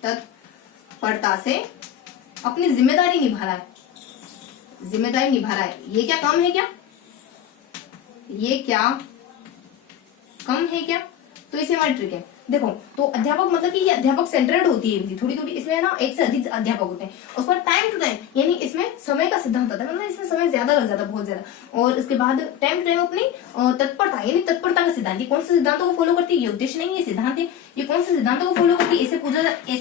तत्परता से अपनी जिम्मेदारी निभा रहा है, ये क्या कम है क्या, ये क्या कम है क्या। तो इसे हमारी ट्रिक है। देखो तो अध्यापक मतलब कि ये अध्यापक सेंटर्ड होती है, थोड़ी इसमें ना एक से अधिक अध्यापक होते हैं। उस पर टाइम टू टाइम यानी इसमें समय का सिद्धांत होता है, मतलब इसमें समय ज्यादा लग जाता है, बहुत ज्यादा। और इसके बाद टाइम टू टाइम अपनी तत्परता यानी तत्परता का सिद्धांत, ये कौन से सिद्धांतों को फॉलो करती है, ये उद्देश्य नहीं है, सिद्धांत है। ये कौन से सिद्धांतों को फॉलो करती है, ऐसे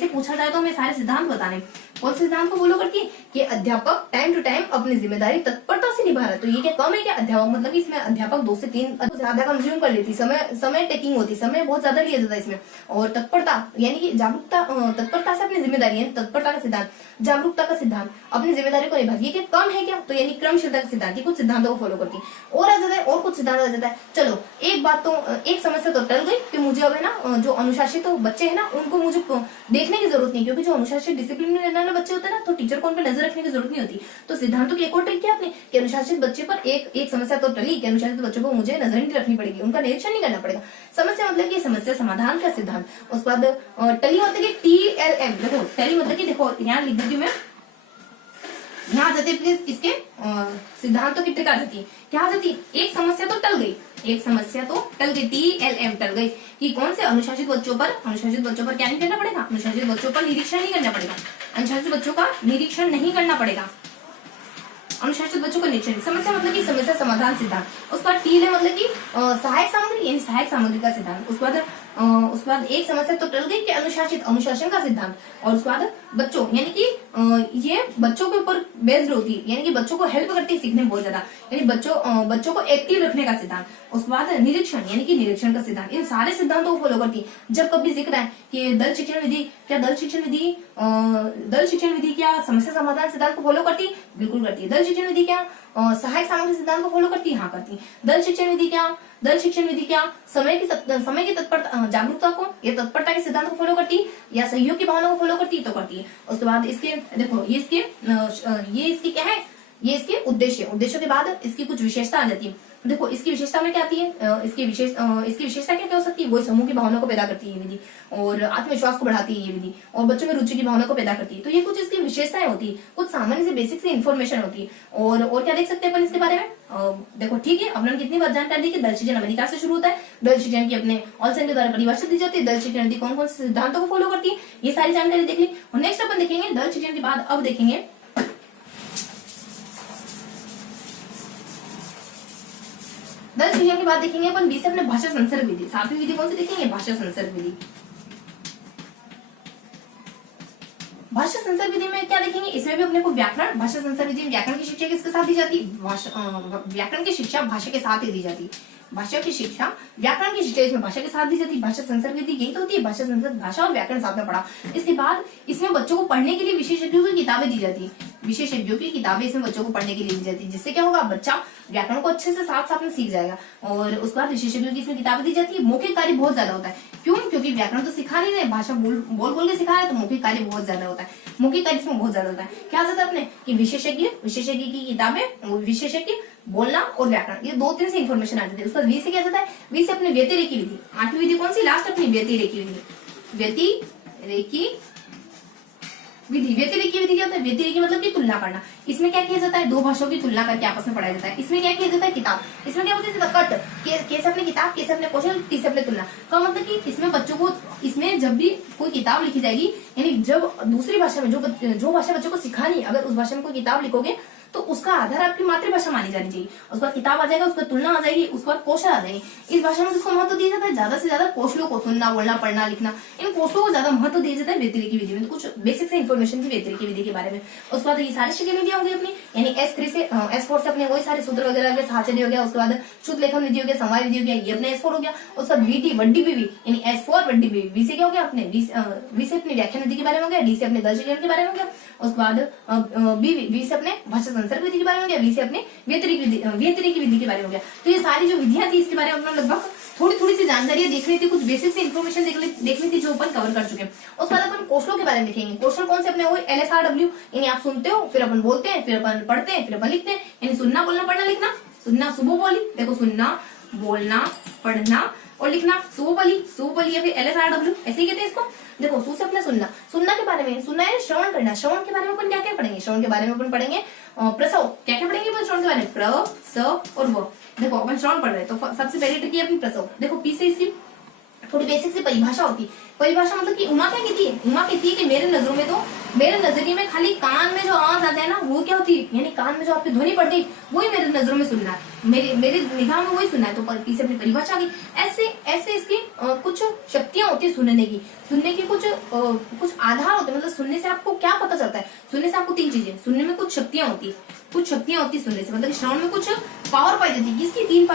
पूछा जाए तो हमें सारे सिद्धांत बताने, कौन से सिद्धांत को फॉलो करती है कि अध्यापक टाइम टू टाइम अपनी जिम्मेदारी तत्परता से निभा रहा है। तो ये क्या कम है क्या, अध्यापक मतलब इसमें अध्यापक 2 से 3 ज्यादा कंज्यूम कर लेती, समय टेकिंग होती, समय बहुत ज्यादा लिया जाता है इसमें। और तत्परता यानी कि जागरूकता, तत्परता से अपनी जिम्मेदारी है, तत्परता का सिद्धांत, जागरूकता का सिद्धांत, अपनी जिम्मेदारी को निभाती है, क्या कम है क्या, तो यानी क्रमशीलता का सिद्धांत, ये कुछ सिद्धांतों को फॉलो करती है। और आ जाता है और कुछ सिद्धांत आ जाता है। चलो एक बात तो, एक समस्या तो टल गई कि मुझे अब है ना जो अनुशासित बच्चे है ना उनको मुझे देखने की जरूरत नहीं, क्योंकि जो अनुशासित डिसिप्लिन में रहने वाले बच्चे होते हैं ना, तो टीचर को उन पर नजर रखने की जरूरत नहीं होती। तो सिद्धांतों की एक और ट्रिक किया आपने कि अनुशासित बच्चे पर एक समस्या तो टली कि अनुशासित बच्चों को मुझे नजर नहीं रखनी पड़ेगी, उनका निरीक्षण नहीं करना पड़ेगा। समस्या मतलब कि समस्या समाधान का सिद्धांत। उसके बाद टली मतलब कि TLM, देखो टली मतलब कि देखो यहाँ लिख देती हूँ मैं, यहाँ जाती है इसके सिद्धांतों की ट्रिक आ जाती है, क्या आ जाती है, एक समस्या तो टल गई, TLM टल गई कि कौन से अनुशासित बच्चों पर क्या नहीं करना पड़ेगा, अनुशासित बच्चों पर निरीक्षण नहीं करना पड़ेगा, अनुशासित बच्चों का निरीक्षण नहीं करना पड़ेगा, अनुशासित बच्चों का निरीक्षण। समस्या मतलब कि समस्या समाधान सिद्धांत। उस पर TLM मतलब कि सहायक सामग्री यानी सहायक सामग्री का सिद्धांत। उसके बाद उसके बाद एक समस्या तो टल गई कि अनुशासित, अनुशासन का सिद्धांत। और उसके बाद बच्चों, यानी कि ये बच्चों के ऊपर बेस्ड होती है, यानी कि बच्चों को हेल्प करती है सीखने में बहुत ज्यादा, यानी बच्चों को एक्टिव रखने का सिद्धांत। उसके बाद निरीक्षण, यानी कि निरीक्षण का सिद्धांत। इन सारे सिद्धांतों को फॉलो करती है। जब कभी जिक्र है कि दल शिक्षण विधि, क्या दल शिक्षण विधि क्या समस्या समाधान सिद्धांत को फॉलो करती है? बिल्कुल करती है। दल शिक्षण विधि क्या सहायक सामग्री सिद्धांत को फॉलो करती है? हाँ करती है। दल शिक्षण विधि क्या समय की तत्परता, जागरूकता को या तत्परता के सिद्धांत को फॉलो करती है या सहयोग की भावना को फॉलो करती है? तो करती है। उसके बाद इसके देखो ये इसके क्या है, ये इसके उद्देश्यों के बाद इसकी कुछ विशेषता आ जाती है। देखो इसकी विशेषता में क्या आती है, इसकी विशेषता क्या हो सकती है? वो समूह की भावना को पैदा करती है ये विधि, और आत्मविश्वास को बढ़ाती है ये विधि, और बच्चों में रुचि की भावना को पैदा करती है। तो ये कुछ इसकी विशेषताएं होती है, कुछ सामान्य से बेसिक से इन्फॉर्मेशन होती है। और क्या देख सकते हैं अपन इसके बारे में? देखो ठीक है, अपने कितनी बार जानकारी दी कि दल शिक्षण अमेरिका से शुरू होता है, दल शिक्षण की अपने ऑल्सन के द्वारा परिभाषित दी जाती है, दल शिक्षण विधि कौन कौन से सिद्धांतों को फॉलो करती है, ये सारी जानकारी देख ली। और नेक्स्ट अपन देखेंगे दल शिक्षण के बाद, अब देखेंगे दल शिक्षण के बाद देखेंगे अपन बी से अपने भाषा संसर्ग विधि। सातवीं विधि कौन सी देखेंगे? भाषा संसर्ग विधि। भाषा संसर्ग विधि में क्या देखेंगे? इसमें भी अपने को व्याकरण, भाषा संसर्ग विधि में व्याकरण की शिक्षा किसके साथ दी जाती है? व्याकरण की शिक्षा भाषा के साथ ही दी जाती है। भाषा की शिक्षा, व्याकरण की शिक्षा इसमें भाषा के साथ दी जाती है। भाषा संसर्ग विधि यही तो होती है, भाषा संसर्ग, भाषा और व्याकरण साथ में पढ़ा। इसके बाद इसमें बच्चों को पढ़ने के लिए विशेषज्ञों की किताबें दी जाती है, विशेषज्ञों की किताबें इसमें बच्चों को पढ़ने के लिए दी जाती है, जिससे क्या होगा, बच्चा व्याकरण को अच्छे से साथ साथ में सीख जाएगा। और उसके बाद विशेषज्ञों की इसमें किताबें दी जाती है। मौखिक कार्य बहुत ज्यादा होता है, क्यों? क्योंकि व्याकरण तो सिखा नहीं रहे, भाषा बोल के सिखा रहे, तो मौखिक कार्य बहुत ज्यादा होता है। मौखिक कार्य इसमें बहुत ज्यादा होता है। क्या होता है अपने कि विशेषज्ञ की किताबें, विशेषज्ञ, बोलना और व्याकरण, ये 2-3 से इन्फॉर्मेशन आ जाती है। उसके बाद वी से क्या जाता है? वी से अपने व्यतिरेकी विधि। 8वीं विधि कौन सी? लास्ट अपनी व्यतिरेकी विधि। व्यतिरेकी विधि क्या होता है? व्यतिरेकी मतलब कि तुलना करना। इसमें क्या किया जाता है? दो भाषाओं की तुलना करके आपस में पढ़ाया जाता है। इसमें क्या किया जाता है? किताब। इसमें क्या बोलते हैं? कट, कैसे अपने किताब, कैसे अपने क्वेश्चन, कैसे अपने तुलना का मतलब कि इसमें बच्चों को, इसमें जब भी कोई किताब लिखी जाएगी, यानी जब दूसरी भाषा में जो भाषा बच्चों को सिखानी है, अगर उस भाषा में कोई किताब लिखोगे तो उसका आधार आपकी मातृभाषा मानी जानी चाहिए। उसके बाद किताब आ जाएगा, उसके बाद तुलना आ जाएगी, उसके बाद कौशल आ जाएंगे। इस भाषा में जिसको महत्व दिया जाता है, ज्यादा से ज्यादा कौशलों को, सुनना, बोलना, पढ़ना, लिखना, इन कौशलों को ज्यादा महत्व दिया जाता है व्यतिरेकी विधि में। तो कुछ बेसिक से इन्फॉर्मेशन थी व्यतिरेकी विधि के बारे में। उसके बाद ये सारी शिक्षण विधियां होंगी अपनी, यानी S3 से S4 से अपने वही सारे सूत्र वगैरह के साहचर्य हो गया। उसके बाद शुद्ध लेखन विधि हो गया, समवाय विधि हो गया, ये अपने S4 हो गया। उसका BT वड्डी बीवी, यानी S4 वड्डी बीवी। V से क्या हो गया? अपने V से अपने व्याख्यान विधि के बारे में हो गया, D से अपने दल शिक्षण के बारे में हो गया। उसके बाद B से अपने भाषा संसर्ग विधि के बारे में हो गया, V से अपने व्यतिरेकी विधि के बारे में हो गया। तो ये सारी जो विधियां थी इसके बारे में अपना लगभग थोड़ी सी जानकारी देख रही थी, कुछ बेसिक से इन्फॉर्मेशन देखनी थी जो अपन कवर कर चुके हैं। उसके बाद अपन कौशलों के बारे में देखेंगे। कौशल कौन से अपने? वो LSRW, यानी आप सुनते हो, फिर अपन बोलते हैं, फिर अपन पढ़ते हैं, फिर अपन लिखते हैं, यानी सुनना, बोलना, पढ़ना, लिखना। सुनना, सुबह बोली, देखो सुनना, बोलना, पढ़ना और लिखना, सुबोपली या फिर LSRW ऐसे ही कहते हैं इसको। देखो सु से अपने सुनना के बारे में, सुनना है श्रवण करना। श्रवण के बारे में अपन क्या क्या पढ़ेंगे? श्रवण के बारे में अपन पढ़ेंगे प्रसव। क्या क्या पढ़ेंगे अपन श्रवण के बारे में? प्र, स और व। देखो अपन श्रवण पढ़ रहे हैं, तो सबसे पहले ट्रिक है अपनी प्रसव। देखो पी से इसकी थोड़ी बेसिक से परिभाषा होती है। परिभाषा मतलब कि उमा क्या कहती है? उमा कहती है कि मेरे नजरों में, तो मेरे नजरिए में खाली कान में जो आवाज आता है ना, वो क्या होती है? यानी कान में जो आपकी ध्वनि पड़ती है, वही मेरे नजरों में सुनना है, मेरे निगाह में वही सुनना है। तो पी से अपनी परिभाषा की। ऐसे इसकी कुछ शक्तियां होती है सुनने की कुछ आधार होते हैं। मतलब सुनने से आपको क्या पता चलता है? सुनने से आपको 3 चीजें, सुनने में कुछ शक्तियां होती है सुनने से, मतलब श्रवण में कुछ पावर पाई जाती है। किसकी? 3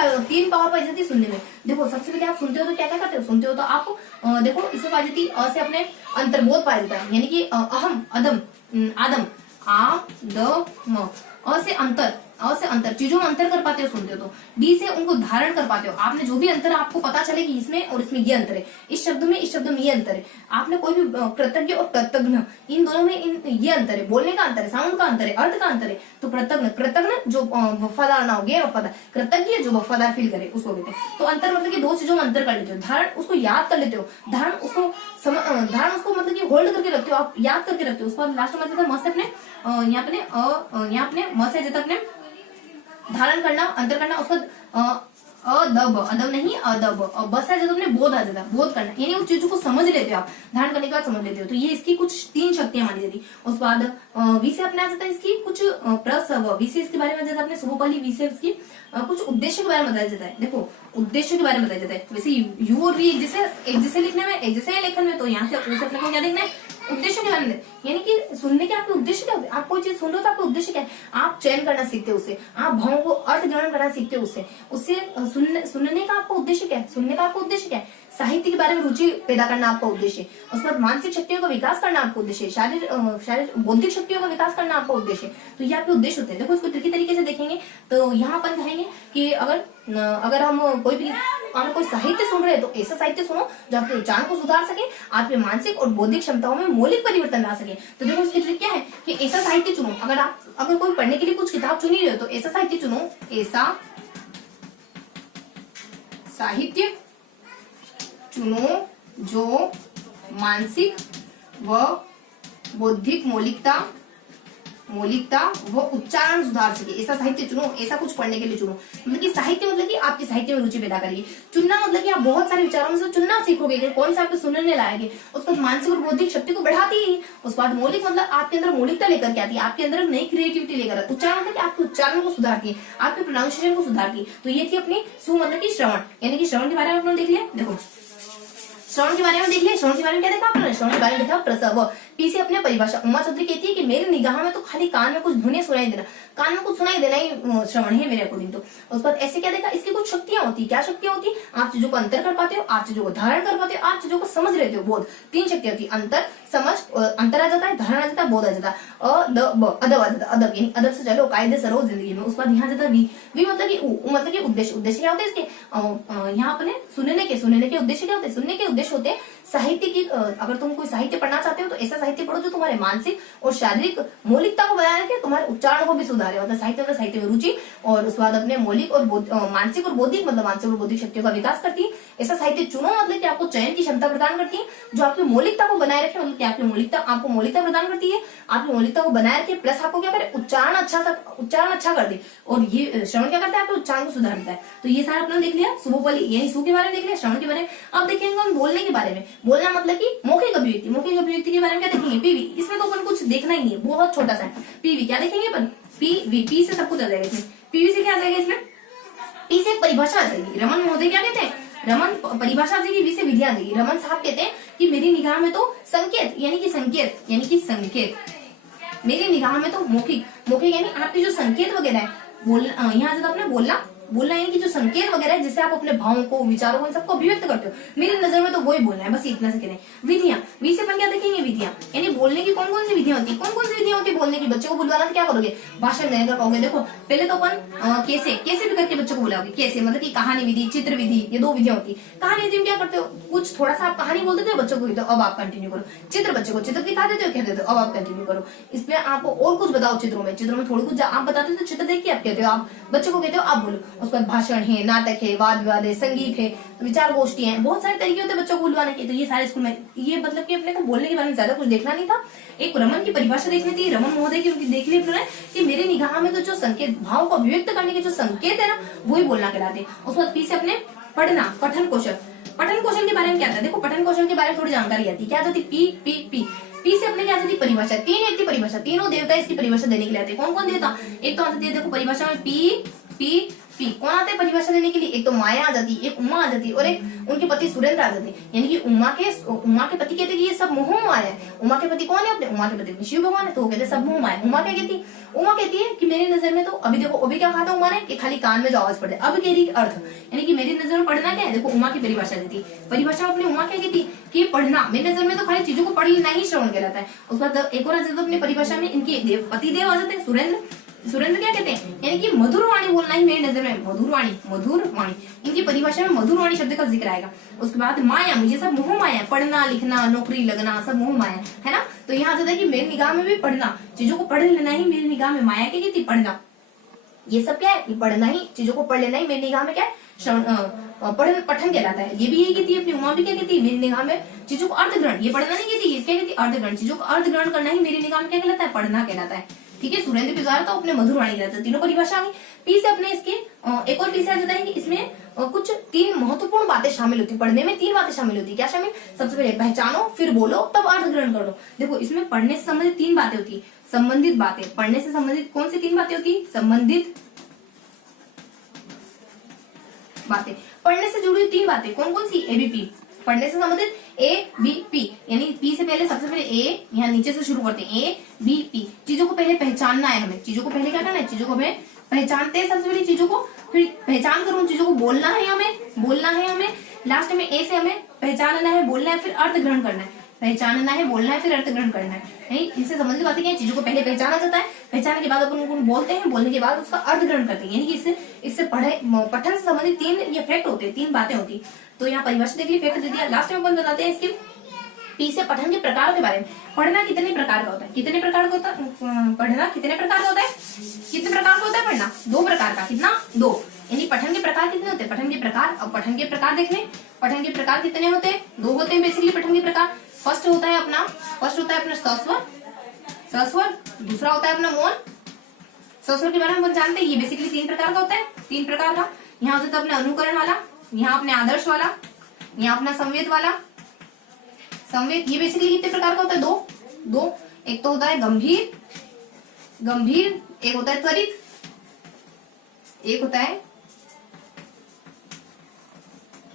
पावर पाई जाती है सुनने में। देखो सबसे पहले आप सुनते हो तो क्या क्या करते हो? सुनते हो तो आप देखो इसमें पाई जाती है अ से अपने अंतर्बोध पाया जाता है, यानी कि अहम, अदम, आदम, आ द म। अ से अंतर, चीजों में अंतर कर पाते हो सुनते हो तो। डी से उनको धारण कर पाते हो, आपने जो भी अंतर आपको पता चले कि इसमें और इसमें ये अंतर है, इस शब्द में ये अंतर है। आपने कोई भी कृतज्ञ और कृतज्ञ, इन दोनों में ये अंतर है, बोलने का अंतर है, साउंड का अंतर है, अर्थ का अंतर है। तो कृतज्ञ जो वफादार ना हो, गैर वफादार। कृतज्ञ जो वफादार फील करे, उसको कहते हैं। तो अंतर मतलब कि 2 चीजों में अंतर कर लेते हो। धारण उसको याद कर लेते हो, धारण उसको मतलब कि होल्ड करके रखते हो, आप याद करके रखते हो। उसके बाद लास्ट में म से अपने यहाँ अपने म से जैसे अपने धारण करना, अंतर करना। उसको अदब, अदब नहीं अदब, और बस है जब अपने बोध आ जाता है, बोध करना यानी उस चीजों को समझ लेते हो आप, धारण करने के बाद समझ लेते हो, तो ये इसकी कुछ 3 शक्तियां मानी जाती। उसके बाद वी से अपने आ जाता है इसकी कुछ प्रसव, वी से इसके बारे में जाता है अपने सुबोपली, वी से इसकी कुछ उद्देश्य के बारे में बताया जाता है। देखो उद्देश्य के बारे में बताया जाता है, वैसे यू और वी एक जैसे लिखने में, एक जैसे लेखन में, तो यहाँ से अपने को क्या देखना है, उद्देश्य के बारे में, यानी कि सुनने के आपके उद्देश्य क्या होते हैं। आप कोई चीज सुन रहे हो तो आपका उद्देश्य क्या है, आप चयन करना सीखते हो उससे, आप भावों को अर्थ ग्रहण करना सीखते हो उससे सुनने का आपका उद्देश्य क्या है, सुनने का आपका उद्देश्य क्या है, साहित्य के बारे में रुचि पैदा करना आपका उद्देश्य है, उसके बाद मानसिक शक्तियों का विकास करना आपका उद्देश्य है, शारीरिक बौद्धिक शक्तियों का विकास करना आपका उद्देश्य है, तो ये आपके उद्देश्य होते हैं। देखो इसको ट्रिकी तरीके से देखेंगे तो यहाँ अपन कहेंगे कि अगर हम कोई साहित्य सुन रहे हैं तो ऐसा साहित्य सुनो जो आपके उच्चारण को सुधार सके, आपके मानसिक और बौद्धिक क्षमताओं में मौलिक परिवर्तन ला सके। तो देखो इसकी ट्रिक क्या है कि ऐसा साहित्य चुनो, अगर कोई पढ़ने के लिए कुछ किताब चुनी रहे हो तो ऐसा साहित्य चुनो, ऐसा साहित्य चुनो जो मानसिक व बौद्धिक मौलिकता व उच्चारण सुधार सके, ऐसा साहित्य चुनो, ऐसा कुछ पढ़ने के लिए चुनो। मतलब कि साहित्य मतलब कि आपकी साहित्य में रुचि पैदा करेगी, चुनना मतलब कि आप बहुत सारे विचारों में से चुनना सीखोगे कि कौन सा आपको सुनने लायक, उसके बाद मानसिक और बौद्धिक शक्ति को बढ़ाती है, उसके बाद मौलिक मतलब आपके अंदर मौलिकता लेकर के आती है, आपके अंदर नई क्रिएटिविटी लेकर, उच्चारण मतलब आपके उच्चारण को सुधारती है, आपके प्रोनाउंसिएशन को सुधारती है। तो ये थी अपनी सु मतलब की श्रवण, यानी कि श्रवण के बारे में आपने देख लिया। देखो श्रवण के बारे में देख लिया, श्रवण के बारे में क्या देखा आपने, श्रवण के बारे में देखा प्रसव। पी से अपने परिभाषा, उमा चौधरी कहती है कि मेरी निगाह में तो खाली कान में कुछ ध्वनि सुनाई देना, कान में कुछ सुनाई देना ही श्रवण है मेरे अकॉर्डिंग। तो उसके बाद ऐसे क्या देखा, इसकी कुछ शक्तियां होती है, क्या शक्तियां होती है, आप चीजों को अंतर कर पाते हो, आप चीजों को धारण कर पाते हो, आप चीजों को समझ लेते हो, बोध। 3 शक्तियां होती है, अंतर, समझ, अंतर आ जाता है, धारण आ जाता है, बोध आ जाता है, अदब आ जाता है, अदब यानी अदब से चलो कायदे से रहो जिंदगी में। उसके बाद यहाँ जाता है वी मतलब कि मतलब कि उद्देश्य क्या होते हैं इसके, यहाँ अपने सुनने के उद्देश्य क्या होते हैं, सुनने के उद्देश्य होते हैं साहित्य की। अगर तुम कोई साहित्य पढ़ना चाहते हो तो ऐसा साहित्य पढ़ो जो तुम्हारे मानसिक और शारीरिक मौलिकता को बनाए रखे, तुम्हारे उच्चारण को भी सुधारे, मतलब साहित्य में रुचि, और उसके बाद अपने मौलिक और मानसिक और बौद्धिक मतलब मानसिक और बौद्धिक शक्तियों का विकास करती है। ऐसा साहित्य चुनो मतलब कि आपको चयन की क्षमता प्रदान करती है, जो आपकी मौलिकता को बनाए रखे, मतलब कि आपको मौलिकता प्रदान करती है, आपकी मौलिकता को बनाए रखे, प्लस आपको क्या करे, उच्चारण अच्छा कर दे, और ये श्रवण क्या करता है, आपके उच्चारण को सुधारता है। तो ये सारा अपने देख लिया, सुबोपली यानी सु के बारे में देख लिया, श्रवण के बारे में। अब देखेंगे हम बोलने के बारे में, बोलना मतलब कि मौखिक अभिव्यक्ति के बारे में क्या देखेंगे, पीवी। इसमें तो अपन कुछ देखना ही नहीं है, बहुत छोटा सा है। पीवी क्या देखेंगे अपन, पी से सब कुछ आ जाएगा इसमें, पीवी से क्या आ जाएगा इसमें, पी से एक परिभाषा आ जाएगी। रमन महोदय क्या कहते हैं, रमन परिभाषा आ जाएगी, वी से विधि आ जाएगी। रमन साहब कहते हैं कि मेरी निगाह में तो संकेत यानी कि संकेत, मेरी निगाह में तो मौखिक यानी आपके जो संकेत वगैरह है, बोलना, यहाँ से आपने बोलना यानी कि जो संकेत वगैरह है जिससे आप अपने भावों को, विचारों को, सबको अभिव्यक्त करते हो, मेरी नजर में तो वही बोलना है, बस इतना से कह रहे हैं। विधियां, वी से अपन क्या देखेंगे, विधियां यानी बोलने की कौन कौन सी विधियां होती है, बोलने की। बच्चों को बुलवाना तो क्या करोगे, भाषण देने का कहोगे। देखो पहले तो अपन कैसे भी करके बच्चों को बुलाओगे, कैसे मतलब कि कहानी विधि, चित्र विधि, ये 2 विधियां होती है। कहानी विधि में क्या करते हो, कुछ थोड़ा सा आप कहानी बोल देते हो, बच्चों को अब आप कंटिन्यू करो। चित्र, बच्चों को चित्र दिखा देते हो, कह देते हो अब आप कंटिन्यू करो। इसमें आप और कुछ बताओ, चित्रों में थोड़ी कुछ आप बताते हो, तो चित्र देख के आप कहते हो, आप बच्चों को कहते हो आप बोलो। उसके बाद भाषण है, नाटक है, वाद विवाद है, संगीत है, विचार गोष्ठी है, बहुत सारे तरीके होते हैं बच्चों को बुलवाने के। तो ये सारे स्कूल में ये मतलब कि अपने को बोलने के बारे में ज्यादा कुछ देखना नहीं था, एक रमन की परिभाषा देखनी थी, रमन महोदय की देख ली कि मेरे निगाह में तो जो संकेत, भाव को अभिव्यक्त करने के जो संकेत है ना, वही बोलना कहलाते हैं। उस बाद पी से अपने पढ़ना, पठन कौशल के बारे में क्या था, देखो पठन कौशल के बारे में थोड़ी जानकारी आती है, क्या आती, पी से अपने क्या आती परिभाषा, 3 एक थी परिभाषा, तीनों देवता इसकी परिभाषा देने के लिए आते हैं। कौन देवता, एक तो आती है देखो परिभाषा में पी कौन आते हैं परिभाषा देने के लिए, एक तो माया आ जाती है, एक उमा आ जाती है, और एक उनके पति सुरेंद्र आ जाते हैं। यानी कि उमा के पति कहते हैं कि ये सब मोह माया है। उमा के पति कौन है, अपने उमा के पति शिव भगवान है, तो वो कहते हैं सब मोह माया। उमा क्या कहती है, उमा कहती है कि मेरी नजर में तो अभी देखो, अभी क्या कहा था उमा ने कि खाली कान में जो आवाज पड़े, अब कह रही अर्थ, यानी कि मेरी नजर में पढ़ना क्या है। देखो उमा की परिभाषा देती, परिभाषा अपनी उमा क्या कहती कि पढ़ना, मेरी नजर में तो खाली चीजों को पढ़ लेना ही श्रवण कहलाता है। उस बाद एक और आ जाता है अपनी परिभाषा में, इनके पति देव आ जाते हैं सुरेंद्र क्या कहते हैं, यानी कि मधुर वाणी बोलना ही मेरी नजर में, मधुर वाणी इनकी परिभाषा में मधुर वाणी शब्द का जिक्र आएगा। उसके बाद माया, मुझे सब मोह माया, पढ़ना लिखना नौकरी लगना सब मोह माया है ना। तो यहाँ आ जाता है कि मेरी निगाह में भी पढ़ना, चीजों को पढ़ लेना ही मेरी निगाह में माया क्या कहती, पढ़ना। ये सब क्या है, पढ़ना ही, चीजों को पढ़ लेना ही मेरी निगाह में क्या है, पठन कहलाता है। ये भी यही कहती है अपनी उमा भी क्या कहती है, मेरी निगाह में चीजों को अर्थ ग्रहण, ये पढ़ना नहीं कहती, क्या कहती अर्थ ग्रहण, चीजों को अर्थ ग्रहण करना ही मेरी निगाह में क्या कहलाता है, पढ़ना कहलाता है। ठीक है, सुरेंद्र पिगार तो अपने मधुर वाणी रहता है। तीनों परिभाषा आ गई। पी से अपने इसके एक और पी से आ जाता है कि इसमें कुछ 3 महत्वपूर्ण बातें शामिल होती है। पढ़ने में 3 बातें शामिल होती है। क्या शामिल? सबसे पहले पहचानो, फिर बोलो, तब अर्थ ग्रहण करो। देखो इसमें पढ़ने से संबंधित 3 बातें होती है। संबंधित बातें, पढ़ने से संबंधित कौन सी 3 बातें होती है? संबंधित बातें, पढ़ने से जुड़ी हुई 3 बातें कौन कौन सी? एबीपी, पढ़ने से संबंधित ए बी पी, यानी पी से पहले सबसे पहले ए, यहाँ नीचे से शुरू करते हैं, ए बी पी। चीजों को पहले पहचानना है हमें। चीजों को पहले क्या करना है? चीजों को हमें पहचानते हैं सबसे पहले चीजों को, फिर पहचान कर उन चीजों को बोलना है हमें। लास्ट में ए से हमें पहचानना है, बोलना है, फिर अर्थ ग्रहण करना है। पहचानना है, बोलना है, फिर अर्थ ग्रहण करना है। नहीं, इससे संबंधित बातें क्या है? चीजों को पहले पहचाना जाता है, पहचानने के बाद अपन उनको बोलते हैं, बोलने के बाद उसका अर्थ ग्रहण करते हैं। यानी कि इससे पठन से संबंधित 3 ये फैक्ट होते हैं, 3 बातें होती है। तो यहाँ परिभाषा देख ली, फैक्ट दे दिया। लास्ट में अपन बताते हैं इसके पी से पठन के प्रकारों के बारे में। पढ़ना कितने प्रकार का होता है? कितने प्रकार का होता है पढ़ना? कितने प्रकार का होता है? कितने प्रकार का होता है पढ़ना? 2 प्रकार का। कितना? 2। यानी पठन के प्रकार कितने होते हैं? पठन के प्रकार। अब पठन के प्रकार देख लें। पठन के प्रकार कितने होते हैं? 2 होते हैं बेसिकली पठन के प्रकार। फर्स्ट होता है अपना सस्वर, दूसरा होता है अपना मौन। सस्वर के बारे में अपन जानते हैं, ये बेसिकली 3 प्रकार का होता है। 3 प्रकार का। यहाँ होता है अपना अनुकरण वाला, यहाँ अपने आदर्श वाला, यहाँ अपना संवेद वाला। संवेद ये बेसिकली कितने प्रकार का होता है? 2। एक तो होता है गंभीर, एक होता है त्वरित, एक होता है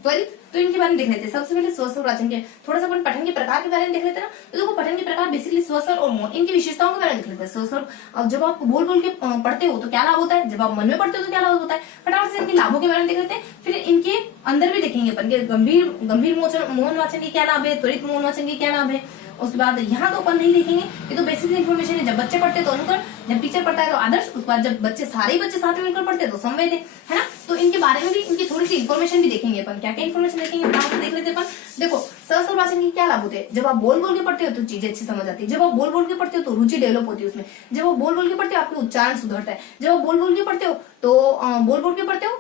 त्वरित। तो इनके बारे में देख लेते हैं। सबसे पहले स्वस्वर वाचन के, थोड़ा सा अपन पठन के प्रकार के बारे में देख लेते हैं ना। तो देखो पठन के प्रकार बेसिकली स्वस्वर और मौन, इनकी विशेषताओं के बारे में देख लेते हैं। स्वस्वर, अब जब आप बोल के पढ़ते हो तो क्या लाभ होता है? जब आप मन में पढ़ते हो तो क्या लाभ होता है? फटाफट से इनके लाभों के बारे में देख लेते हैं। फिर इनके अंदर भी देखेंगे अपन के गंभीर मौन वाचन के क्या लाभ है, त्वरित मौन वाचन के क्या लाभ है। उसके बाद यहाँ तो अपन नहीं देखेंगे, ये तो बेसिक इन्फॉर्मेशन है। जब बच्चे पढ़ते हैं तो अनुकरण, जब टीचर पढ़ता है तो आदर्श, उसके बाद जब सारे बच्चे साथ में मिलकर पढ़ते हैं तो संवेद है ना। तो इनके बारे में भी, इनकी थोड़ी सी इन्फॉर्मेशन भी देखेंगे अपन। क्या क्या इन्फॉर्मेशन देखेंगे देख लेते हैं अपन। देखो सस्वर वाचन के क्या लाभ होते हैं? जब आप बोल के पढ़ते हो तो चीजें अच्छी समझ आती है। जब आप बोल के पढ़ते हो तो रुचि डेवलप होती है उसमें। जब आप बोल के पढ़ते हो आपके उच्चारण सुधरता है। जब आप बोल के पढ़ते हो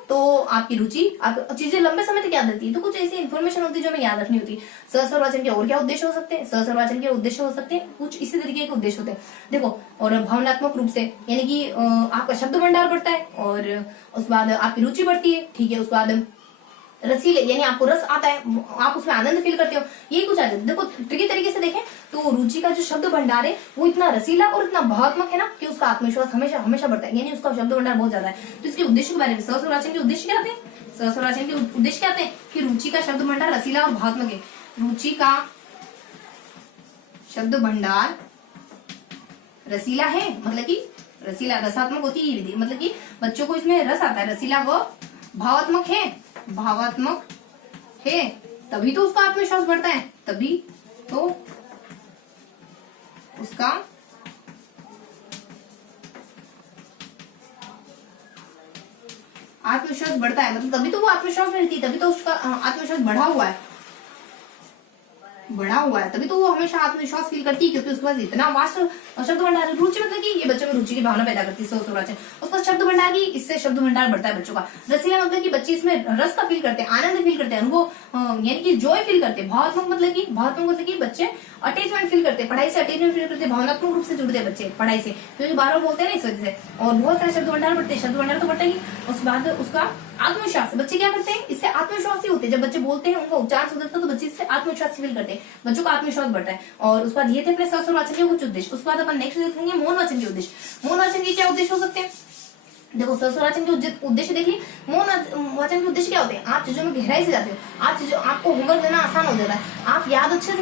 तो आपकी रुचि, आप चीजें लंबे समय तक याद रहती है। तो कुछ ऐसी इन्फॉर्मेशन होती है जो हमें याद रखनी होती है। सहस्र वाचन के और क्या उद्देश्य हो सकते हैं? सहस्र वाचन के उद्देश्य हो सकते हैं कुछ इसी तरीके के उद्देश्य होते हैं। देखो, और भावनात्मक रूप से, यानी कि आपका शब्द भंडार बढ़ता है, और उसके बाद आपकी रुचि बढ़ती है। ठीक है, उसके बाद रसीले, यानी आपको रस आता है, आप उसमें आनंद फील करते हो। यही कुछ आ जाता है। देखो ट्रिकी तरीके से देखें तो रुचि का जो शब्द भंडार है वो इतना रसीला और इतना भावात्मक है ना कि उसका आत्मविश्वास हमेशा बढ़ता है। यानी उसका शब्द भंडार बहुत ज्यादा है। तो इसके उद्देश्य के बारे में, सहस्र वाचन के उद्देश्य क्या आते हैं? सहस्र वाचन के उद्देश्य क्या आते हैं? कि रुचि का शब्द भंडार रसीला और भावात्मक है। रुचि का शब्द भंडार रसीला है, मतलब कि रसीला, रसात्मक होती है ये विधि, मतलब कि बच्चों को इसमें रस आता है। रसीला व भावात्मक है, तभी तो उसका आत्मविश्वास बढ़ता है, तभी तो उसका आत्मविश्वास बढ़ता है। मतलब तभी तो वो आत्मविश्वास में रहती है, तभी तो उसका आत्मविश्वास बढ़ा हुआ है, तभी तो वो हमेशा आत्मविश्वास फील करती है, क्योंकि उसके पास इतना वास्ट शब्द भंडार है। रुचि मतलब कि ये बच्चों में रुचि की भावना पैदा करती है। सहस्र वाचन उसका शब्द भंडार की, इससे शब्द भंडार बढ़ता है बच्चों का। रसीला मतलब कि बच्चे इसमें रस का फील करते हैं, आनंद फील करते हैं, उनको यानी कि जॉय फील करते हैं। भावात्मक मतलब कि बच्चे अटैचमेंट फील करते हैं, पढ़ाई से अटैचमेंट फील करते हैं, भावनात्मक रूप से जुड़ते हैं बच्चे पढ़ाई से, क्योंकि बार बोलते हैं ना इस वजह से। और बहुत सारे शब्द भंडार बढ़ते हैं, शब्द भंडार तो बढ़ता ही। उसके बाद उसका आत्मविश्वास, बच्चे क्या करते हैं? इससे आत्मविश्वासी होते हैं। जब बच्चे बोलते हैं उनका उच्चारण सुधरता है तो बच्चे इससे आत्मविश्वास फील करते हैं, बच्चों का आत्मविश्वास बढ़ता है। और उसके बाद ये थे अपने सहस्र वाचन के कुछ उद्देश्य। उसके बाद अपन नेक्स्ट देखेंगे मौन वाचन के उद्देश्य। मौन वाचन के क्या उद्देश्य हो सकते हैं? देखो सहस्र वाचन के उद्देश्य देखिए। मौन वाचन के उद्देश्य क्या होते हैं? आप चीजों में गहराई से जाते हो, आपको होमवर्क देना आसान हो जाता है, आप याद अच्छे से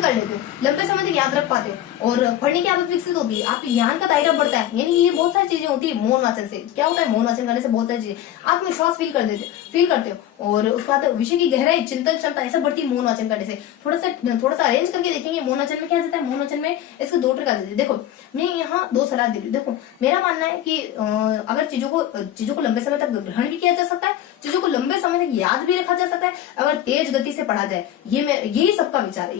कर लेते हो, लंबे समय तक याद रख पाते हो, और पढ़ने की आदत विकसित होती है, आपके ज्ञान का दायरा बढ़ता है। यानी ये बहुत सारी चीजें होती है मौन वाचन से। क्या होता है? मौन वाचन करने से बहुत सारी चीजें, आत्मविश्वास फील करते हो, और उसके बाद विषय की गहराई, चिंतन क्षमता ऐसा बढ़ती है मौन वाचन करने से। थोड़ा सा अरेंज करके देखेंगे मौन वाचन में क्या जाता है। मौन वाचन में इसके 2 ट्रिक आ जाती है। देखो मैं यहाँ 2 सलाह दे रही हूँ। देखो मेरा मानना है कि अगर चीजों को लंबे समय तक ग्रहण भी किया जा सकता है, चीजों को लंबे समय तक याद भी रखा जा सकता है अगर तेज गति से पढ़ा जाए। यही सबका विचार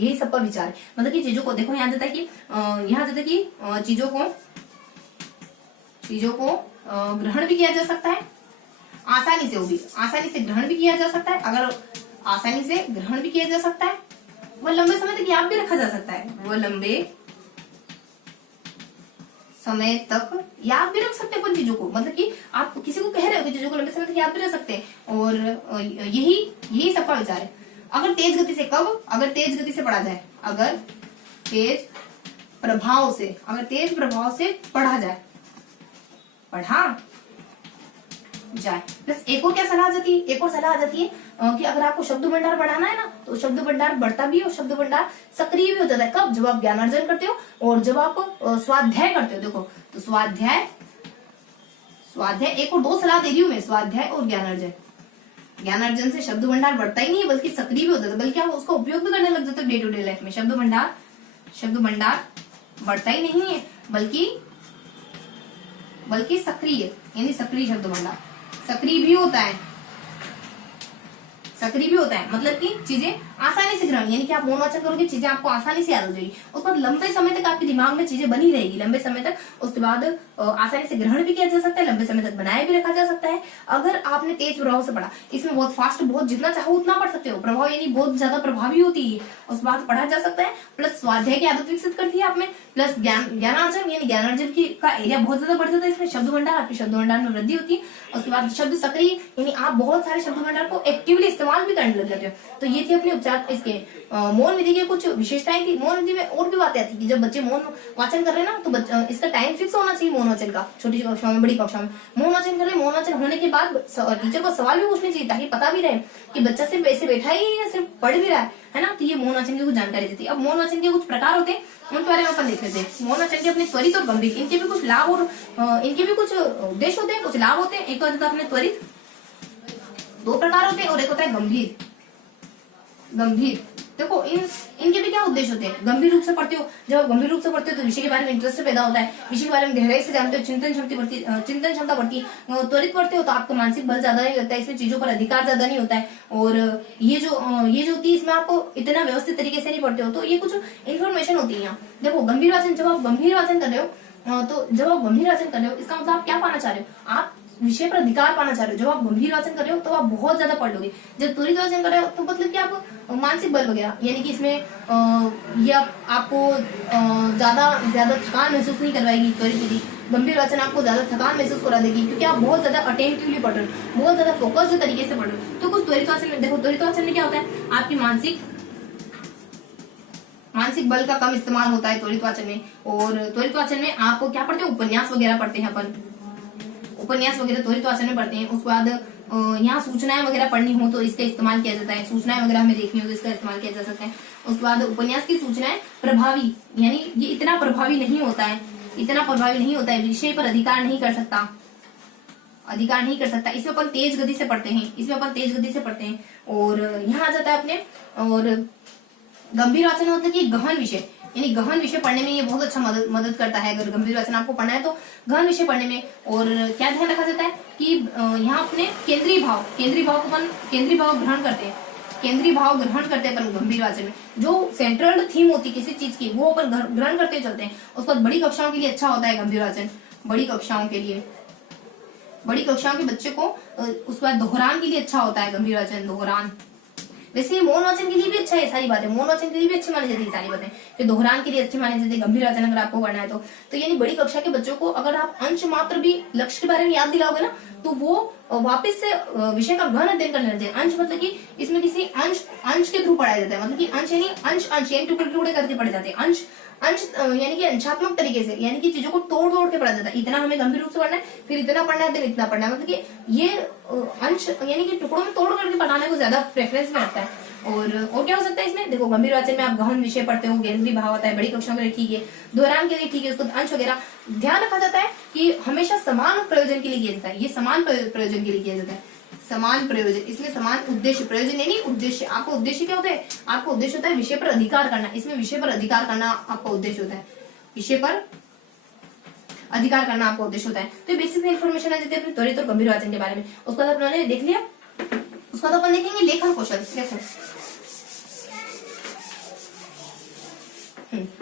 है, मतलब कि चीजों को देखो यहाँ जाता है कि चीजों को ग्रहण भी किया जा सकता है आसानी से ग्रहण भी किया जा सकता है। अगर आसानी से ग्रहण भी किया जा सकता है, वह लंबे समय तक याद भी रखा जा सकता है, वह लंबे समय तक याद भी रख सकते हैं अपन चीजों को, मतलब कि आप किसी को कह रहे हो कि चीजों को लंबे समय तक याद भी रख सकते हैं। और यही सबका विचार है। अगर तेज गति से, कब? अगर तेज गति से पढ़ा जाए, अगर तेज प्रभाव से पढ़ा जाए, प्लस एक और क्या सलाह आ जाती है, एक और सलाह आ जाती है कि अगर आपको शब्द भंडार बढ़ाना है ना, तो शब्द भंडार बढ़ता भी है और शब्द भंडार सक्रिय भी हो जाता है। कब? जब आप ज्ञानार्जन करते हो और जब आप स्वाध्याय करते हो। देखो, तो स्वाध्याय एक और दो सलाह दे रही हूं मैं, स्वाध्याय और ज्ञानार्जन। ज्ञानार्जन से शब्द भंडार बढ़ता ही नहीं है, बल्कि सक्रिय भी हो जाता है, बल्कि आप उसका उपयोग भी करने लग जाते हो डे टू डे लाइफ में। शब्द भंडार बढ़ता ही नहीं है, बल्कि सक्रिय, यानी सक्रिय शब्द भंडार सक्रिय भी होता है, मतलब कि चीजें आसानी से ग्रहण, यानी कि आप मौन वाचन करोगे, चीजें आपको आसानी से याद हो जाएगी। उसके बाद लंबे समय तक आपके दिमाग में चीजें बनी रहेगी, लंबे समय तक। उसके बाद आसानी से ग्रहण भी किया जा सकता है, लंबे समय तक बनाए भी रखा जा सकता है। अगर आपने तेज प्रभाव से पढ़ा, इसमें बहुत फास्ट, बहुत जितना चाहो उतना पढ़ सकते हो। प्रभाव यानी बहुत ज्यादा प्रभावी होती है, उसके बाद पढ़ा जा सकता है। प्लस स्वाध्याय की आदत विकसित करती है आप में, प्लस ज्ञानार्जन यानी ज्ञानार्जन की का एरिया बहुत ज्यादा बढ़ जाता है। इसमें शब्द भंडार, आपके शब्द भंडार में वृद्धि होती है। उसके बाद शब्द सक्रिय, यानी आप बहुत सारे शब्द भंडार को एक्टिवली इस्तेमाल भी करने लग जाते हो। तो ये थी अपने उपचार, इसके मौन विधि की कुछ विशेषताएं थी। मौन विधि में और भी बातें आती थी। जब बच्चे मौन वाचन कर रहे हैं ना, तो इसका टाइम फिक्स होना चाहिए मौन वाचन का। छोटी कक्षा में, बड़ी कक्षा में मौन वाचन कर रहे हैं, मौन वाचन होने के बाद टीचर को सवाल भी पूछने चाहिए, ताकि पता भी रहे कि बच्चा सिर्फ ऐसे बैठा ही है या सिर्फ पढ़ भी रहा है ना। तो ये मौन वाचन की कुछ जानकारी देती है। अब मौन वाचन के कुछ प्रकार होते हैं, उनके बारे में अपन देख लेते हैं। मौन वाचन के अपने त्वरित और गंभीर, इनके भी कुछ लाभ और इनके भी कुछ उद्देश्य होते हैं, कुछ लाभ होते हैं। एक होता है अपने त्वरित, दो प्रकार होते हैं, और एक होता है गंभीर। देखो इनके भी क्या उद्देश्य होते हैं। गंभीर रूप से पढ़ते हो, जब आप गंभीर रूप से पढ़ते हो तो विषय के बारे में इंटरेस्ट पैदा होता है, विषय के बारे में गहराई से जानते हो, चिंतन क्षमता बढ़ती है। त्वरित पढ़ते हो तो आपका मानसिक बल ज्यादा नहीं लगता है, इसमें चीजों पर अधिकार ज्यादा नहीं होता है। और ये जो होती है, इसमें आपको इतना व्यवस्थित तरीके से नहीं पढ़ते हो, तो ये कुछ इन्फॉर्मेशन होती है यहाँ। देखो, गंभीर वाचन, जब आप गंभीर वाचन कर रहे हो, इसका मतलब आप क्या पाना चाह रहे हो, आप विषय पर अधिकार पाना चाह रहे हो। जब आप गंभीर वाचन कर रहे हो तो आप बहुत ज्यादा पढ़ लोगे। जब त्वरित वाचन कर रहे हो तो मतलब कि आप मानसिक बल वगैरह, यानी कि इसमें ये आपको ज्यादा थकान महसूस नहीं करवाएगी त्वरित विधि। गंभीर वाचन आपको ज्यादा थकान महसूस करा देगी, क्योंकि आप बहुत ज्यादा अटेंटिवली पढ़ रहे हो, बहुत ज्यादा फोकस्ड तरीके से पढ़ रहे हो। तो कुछ त्वरित वाचन में देखो, त्वरित वाचन में क्या होता है, आपकी मानसिक बल का कम इस्तेमाल होता है त्वरित वाचन में। और त्वरित वाचन में आपको क्या पढ़ते हैं, उपन्यास वगैरह पढ़ते हैं अपन, उपन्यास वगैरह त्वरित वाचन में पढ़ते हैं। उसके बाद यहाँ सूचनाएं वगैरह पढ़नी हो तो इसका इस्तेमाल किया जाता है, सूचनाएं वगैरह हमें देखनी हो तो इसका इस्तेमाल किया जा सकता है। उसके बाद उपन्यास की सूचनाएं प्रभावी, यानी ये इतना प्रभावी नहीं होता है, विषय पर अधिकार नहीं कर सकता, इसमें अपन तेज गति से पढ़ते हैं। और यहाँ आ जाता है अपने, और गंभीर वाचन मतलब कि गहन विषय, यानी गहन विषय पढ़ने में ये बहुत अच्छा मदद करता है। अगर गंभीर वाचन आपको पढ़ना है तो गहन विषय पढ़ने में। और क्या ध्यान रखा जाता है कि यहाँ अपने केंद्रीय भाव ग्रहण करते हैं अपन गंभीर वाचन में। जो सेंट्रल थीम होती है किसी चीज की, वो अपन ग्रहण करते चलते हैं। उसके बाद बड़ी कक्षाओं के लिए अच्छा होता है गंभीर वाचन, बड़ी कक्षाओं के बच्चे को। उसके बाद दोहरान के लिए अच्छा होता है गंभीर वाचन, दोहरान। वैसे मौन वाचन के लिए भी अच्छा है, सारी बातें मौन वाचन के लिए भी अच्छी मानी जाती है, सारी बातें फिर दोहरान के लिए अच्छी मानी जाती है। गंभीर वाचन अगर आपको करना है तो यानी बड़ी कक्षा के बच्चों को अगर आप अंश मात्र भी लक्ष्य के बारे में याद दिलाओगे ना, तो वो वापस से विषय का गहन अध्ययन करने लग जाए। अंश मतलब कि इसमें किसी अंश के थ्रू पढ़ाया जाता है, मतलब कि अंश यानी अंश यानी टुकड़े करके पढ़े जाते हैं। अंश यानी कि अंशात्मक तरीके से, यानी कि चीजों को तोड़ के पढ़ा जाता है। इतना हमें गंभीर रूप से पढ़ना है, फिर इतना पढ़ना है, फिर इतना पढ़ना है, मतलब कि ये अंश यानी कि टुकड़ों में तोड़ करके पढ़ाने को ज्यादा प्रेफरेंस में रखता है। और क्या हो सकता है इसमें, देखो गंभीर वाचन में आप गहन विषय पढ़ते हो, केंद्रीय भाव होता है, बड़ी कक्षाओं के लिए ठीक है, दोहरान के लिए ठीक है, उसको अंश वगैरह ध्यान रखा जाता है कि हमेशा समान प्रयोजन के लिए किया जाता है। ये समान प्रयोजन के लिए किया जाता है, समान प्रयोजन, इसमें समान उद्देश्य, प्रयोजन यानी उद्देश्य। आपका उद्देश्य क्या होता है, आपका उद्देश्य होता है विषय पर अधिकार करना। इसमें विषय पर अधिकार करना आपका उद्देश्य होता है, विषय पर अधिकार करना आपका उद्देश्य होता है। तो बेसिक इन्फॉर्मेशन आ जाती है अपने त्वरित और गंभीर वाचन के बारे में। उसके बाद अपने देख लिया, उसके बाद अपन देखेंगे लेखन कौशल।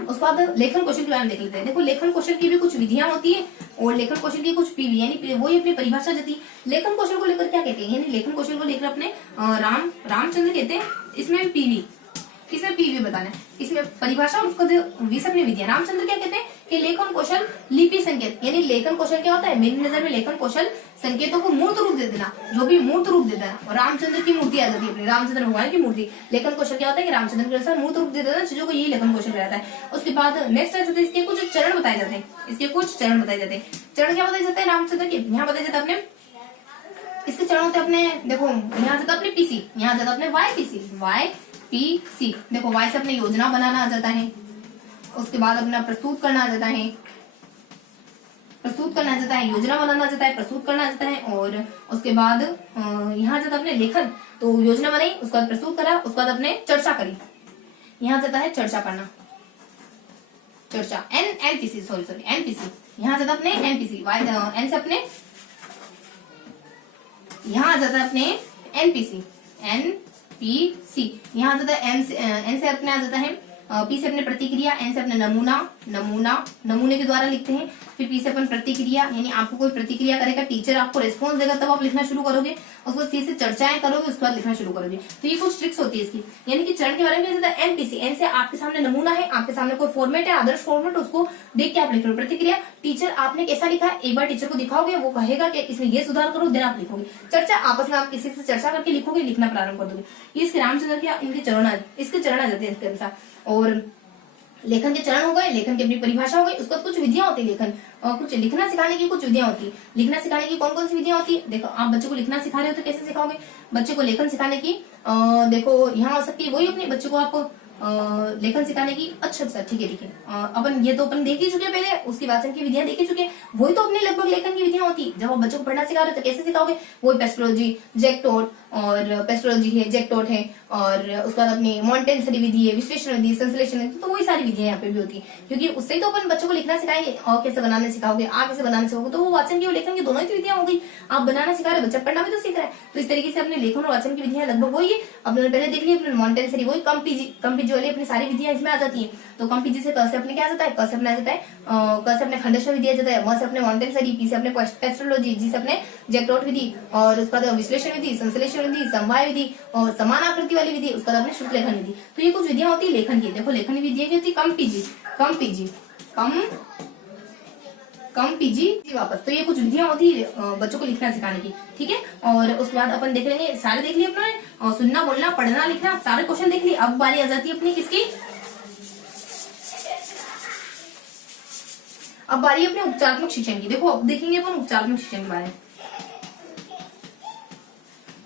उसके बाद लेखन कौशल के बारे में देख लेते हैं। देखो लेखन कौशल की भी कुछ विधियां होती है और लेखन कौशल की कुछ पीवी, यानी वही अपनी परिभाषा देती है। लेखन कौशल को लेकर क्या कहते हैं, यानी लेखन कौशल को लेकर अपने रामचंद्र कहते हैं, इसमें पीवी बताना है, इसमें परिभाषा और उसका जो अपनी विधियां। रामचंद्र क्या कहते हैं कि लेखन कौशल लिपि संकेत, यानी लेखन कौशल क्या होता है, मेरी नजर में लेखन कौशल संकेतों को मूर्त रूप दे देना, जो भी मूर्त रूप दे देना। और रामचंद्र की मूर्ति आ जाती है अपनी, रामचंद्र भगवान की मूर्ति। लेखन कौशल क्या होता है कि रामचंद्र के अनुसार मूर्त रूप दे देना चीजों को, यही लेखन कौशल कहलाता है। उसके बाद नेक्स्ट आ जाते हैं इसके कुछ चरण बताए जाते हैं, इसके कुछ चरण बताए जाते हैं। चरण क्या बताए जाते हैं रामचंद्र के, यहाँ बताया जाता है अपने इसके चरण होते अपने, देखो यहाँ जाता अपने पीसी, यहाँ जाता अपने वाई पी सी। देखो वाई से अपने योजना बनाना आ जाता है, उसके बाद अपना प्रस्तुत करना आ जाता है, योजना बनाना आ जाता है, प्रस्तुत करना आ जाता है। और उसके बाद यहाँ जाता अपने लेखन, तो योजना बनाई, उसके बाद प्रस्तुत करा, उसके बाद अपने चर्चा करी, यहाँ जाता है चर्चा करना, चर्चा एनपीसी, सॉरी एनपीसी, यहाँ जाता अपने एनपीसी, एन से अपने यहाँ आ जाता है अपने एनपीसी, यहाँ जाता है एन से अपने आ जाता है पी से अपने प्रतिक्रिया, एन से अपने नमूने के द्वारा लिखते हैं। फिर पी से अपन प्रतिक्रिया, यानी आपको कोई प्रतिक्रिया करेगा, टीचर आपको रिस्पॉन्स देगा तब आप लिखना शुरू करोगे। उसको सी से चर्चाएं करोगे, उसके बाद लिखना शुरू करोगे। तो ये कुछ ट्रिक्स होती है इसकी, यानी कि चरण के बारे में एनपीसी, एन से आपके सामने नमूना है, आपके सामने कोई फॉर्मेट है, आदर्श फॉर्मेट, उसको देख के आप लिख रहे हो। प्रतिक्रिया, टीचर आपने कैसा लिखा है एक बार टीचर को दिखाओगे, वो कहेगा कि इसमें ये सुधार करो, देन आप लिखोगे। चर्चा, आपस में आप किसी से चर्चा करके लिखोगे, लिखना प्रारंभ कर दोगे। ये इसके रामचंद्र के इनके चरण आ जाते हैं इसके अनुसार। और लेखन के चरण हो गए, लेखन की अपनी परिभाषा हो गई। उसके बाद कुछ विधियां होती है लेखन, और कुछ लिखना सिखाने की कुछ विधियां होती है। लिखना सिखाने की कौन कौन सी विधियां होती है, देखो आप बच्चे को लिखना सिखा रहे हो तो कैसे सिखाओगे। बच्चे को लेखन सिखाने की देखो यहाँ हो सकती है, वही अपने बच्चे को आप लेखन सिखाने की, अच्छा ठीक है अपन ये तो अपन देख ही चुके पहले, उसकी वाचन की विधियां देख ही चुके, वही तो अपनी लगभग लेखन की विधियां होती। जब आप बच्चों को पढ़ना सिखा रहे हो तो कैसे सिखाओगे, वही पेस्ट्रोलॉजी जैक्टोट, और पेस्ट्रोलॉजी है, जैक्टोट है, और उसके बाद अपनी मॉन्टेसरी विधि है, विश्लेषण विधि, संश्लेषण विधि, तो वही सारी विधियां यहाँ पे भी होती है। क्योंकि उससे ही तो अपन बच्चों को लिखना सिखाएंगे, और कैसे बनाने सिखाओगे, आप कैसे बनाने सिखाओगे, तो वो वाचन की और लेखन की दोनों ही विधियां हो गई। आप बनाना सिखा रहे, बच्चा पढ़ना भी तो सीख रहा है। तो इस तरीके से अपने लेखन और वाचन की विधियां लगभग वही है। अपने पहले देख ली अपने मॉन्टेसरी, वही कम पीजी वाली अपनी सारी विधियां इसमें आ जाती है। तो कम पीजी से क से अपने क्या आ जाता है, क से अपने आ जाता है क से अपने खंडेश्वर विधि आ जाता है, म से अपने मॉन्टेसरी, पी से अपने पेस्ट्रोलॉजी, जी से अपने जैक्टोट विधि, और उसका विश्लेषण विधि, संश्लेषण विधि, समवाय विधि और समान आकृति वाली विधि, उसका अपने शुक्ल लेखन विधि। तो ये कुछ विधियां होती है लेखन की। देखो लेखन विधियां होती है कम पीजी वापस। तो ये कुछ विधियां होती है बच्चों को लिखना सिखाने की, ठीक है। और उसके बाद अपन देख लेंगे, सारे देख लिए अपने, सुनना, बोलना, पढ़ना, लिखना, सारे क्वेश्चन देख लिए। अब बारी आ जाती है अपनी किसकी, अब बारी अपने उपचारात्मक शिक्षण की। देखो अब देखेंगे अपन उपचारात्मक शिक्षण के बारे में।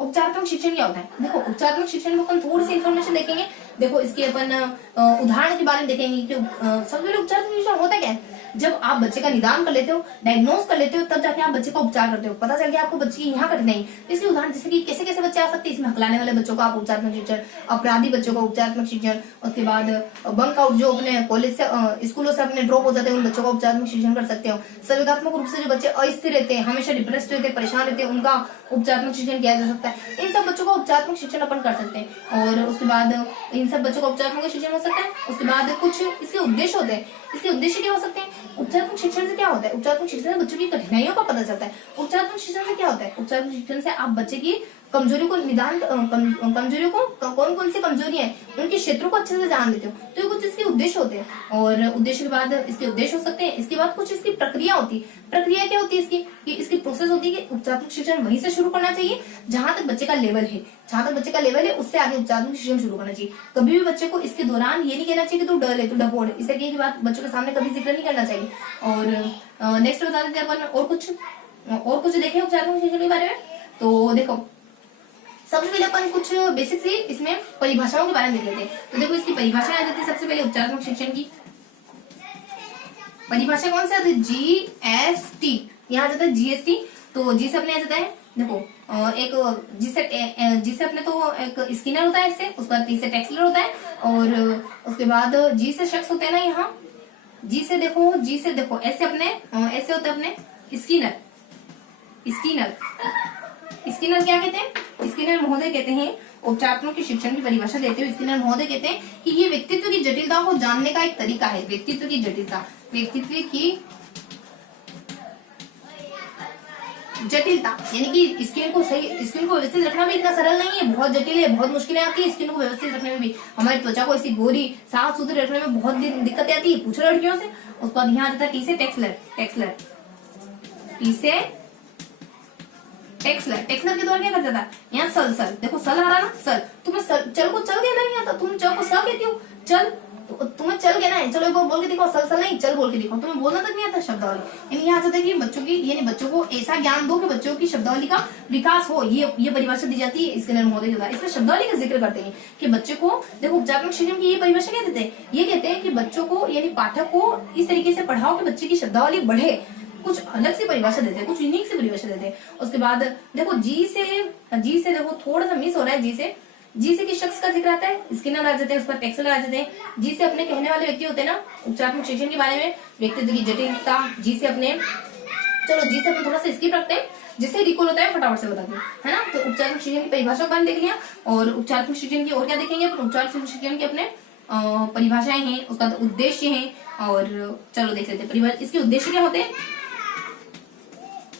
उपचारात्मक शिक्षण क्या होता है, देखो उपचारात्मक शिक्षण में अपन थोड़ी सी इन्फॉर्मेशन देखेंगे। देखो इसके अपन उदाहरण के बारे में देखेंगे कि सबसे पहले उपचारात्मक शिक्षण होता क्या है। जब आप बच्चे का निदान कर लेते हो, डायग्नोस कर लेते हो, तब जाके आप बच्चे का उपचार करते हो। पता चल गया आपको बच्चे की यहाँ कठिनाई, इसके उदाहरण जैसे कि कैसे कैसे बच्चे आ सकते हैं। इसमें हकलाने वाले बच्चों का आप उपचारात्मक शिक्षण, अपराधी बच्चों का उपचारात्मक शिक्षण, उसके बाद बंक आउट जो अपने कॉलेज से स्कूलों से अपने ड्रॉप हो जाते हैं, उन बच्चों का उपचारात्मक शिक्षण कर सकते हो। संवेगात्मक रूप से जो बच्चे अस्थिर रहते हैं, हमेशा डिप्रेस्ड रहते हैं, परेशान रहते हैं, उनका उपचारात्मक शिक्षण किया जा सकता है। इन सब बच्चों का उपचारात्मक शिक्षण अपन कर सकते हैं। और उसके बाद इन सब बच्चों का उपचारात्मक शिक्षण हो सकता है। उसके बाद कुछ इसके उद्देश्य होते हैं। इसके उद्देश्य क्या हो सकते हैं, उपचारात्मक शिक्षण से क्या होता है, उपचारात्मक शिक्षण से बच्चों की कठिनाइयों का पता चलता है। उपचारात्मक शिक्षण से क्या होता है, उपचारात्मक शिक्षण से आप बच्चे की कमजोरी को निदान, कमजोरियों को, कौन कौन सी कमजोरियां हैं उनके क्षेत्रों को अच्छे से जान देते हो। तो ये कुछ इसके उद्देश्य होते हैं। और उद्देश्य के बाद इसके उद्देश्य हो सकते हैं। इसके बाद कुछ इसकी प्रक्रिया होती है। प्रक्रिया क्या होती है इसकी, कि इसकी प्रोसेस होती है कि उपचारात्मक शिक्षण वहीं से शुरू करना चाहिए जहां तक बच्चे का लेवल है, उससे आगे उपचारात्मक शिक्षण शुरू करना चाहिए। कभी भी बच्चे को इसके दौरान ये नहीं कहना चाहिए कि तू डर है, तू डपोड़ है, इस तरीके की बात बच्चों के सामने कभी जिक्र नहीं करना चाहिए। और नेक्स्ट बता देते हैं अपन और कुछ देखें उपचारात्मक शिक्षण के बारे में। तो देखो सबसे पहले अपन कुछ बेसिक सी इसमें परिभाषाओं के बारे में देख लेते हैं। तो देखो इसकी परिभाषा आ जाती है सबसे पहले उपचारात्मक शिक्षण की परिभाषा कौन सी आती है, GST, यहाँ आ जाता है GST। तो जी से अपने आ जाता है, देखो एक जी से अपने तो एक स्किनर होता है इससे, उसके बाद टी से टेक्सलर होता है, और उसके बाद जी से शख्स होते हैं ना, यहाँ जी से देखो ऐसे अपने ऐसे होते हैं अपने स्किनर क्या कहते हैं, स्किनर महोदय कहते हैं। उपचारात्मक के शिक्षण की परिभाषा देते हुए स्किनर महोदय कहते हैं कि ये व्यक्तित्व की जटिलता को जानने का एक तरीका है। व्यक्तित्व की जटिलता, यानी कि स्किन को व्यवस्थित रखना भी इतना सरल नहीं है, बहुत जटिल है, बहुत मुश्किलें आती है स्किन को व्यवस्थित रखने में भी। हमारी त्वचा को ऐसी गोरी साफ सुथरी रखने में बहुत दिक्कतें आती है, पूछो लड़कियों से। उसके बाद यहाँ आ जाता है टी से टेक्सलर, टी से टेक्सलर के द्वारा क्या कर जाता है, यहाँ सल, देखो सल आ रहा ना, सल। तुम्हें चल को चल कहना नहीं आता, तुम चल को स कहती हो, चल तो तुम्हें चल कहना है, चलो एक बार बोल के दिखाओ, सल नहीं, चल बोल के दिखाओ, तुम्हें बोलना तक नहीं आता शब्दावली। यानी यहाँ चाहता है कि बच्चों को ऐसा ज्ञान दो कि बच्चों की शब्दावली का विकास हो। ये परिभाषा दी जाती है स्किनर महोदय के द्वारा। इसमें शब्दावली का जिक्र करते हैं कि बच्चे को, देखो उपचारात्मक शिक्षण की ये परिभाषा क्या देते हैं, ये कहते हैं कि बच्चों को यानी पाठक को इस तरीके से पढ़ाओ कि बच्चे की शब्दावली बढ़े। कुछ अलग सी परिभाषा देते हैं, कुछ यूनिक सी परिभाषा देते हैं। उसके बाद देखो जी से देखो थोड़ा सा मिस हो रहा है। जी से किस शख्स का जिक्र आता है, स्किनर आ जाते हैं, उस पर टेक्सलर आ जाते हैं। जी से अपने कहने वाले व्यक्ति होते हैं ना, उपचारात्मक शिक्षण के बारे में, व्यक्तित्व की जटिलता। जी से अपने थोड़ा सा स्किप रखते हैं, जिससे रिकॉल होता है फटाफट से बताते हैं, है ना। तो उपचारात्मक शिक्षण की परिभाषा के बारे में देख लिया, और उपचारात्मक शिक्षण की और क्या देखेंगे, उपचारात्मक शिक्षण के अपने परिभाषाएं हैं, उसका उद्देश्य है। और चलो देख लेते हैं इसके उद्देश्य क्या होते हैं।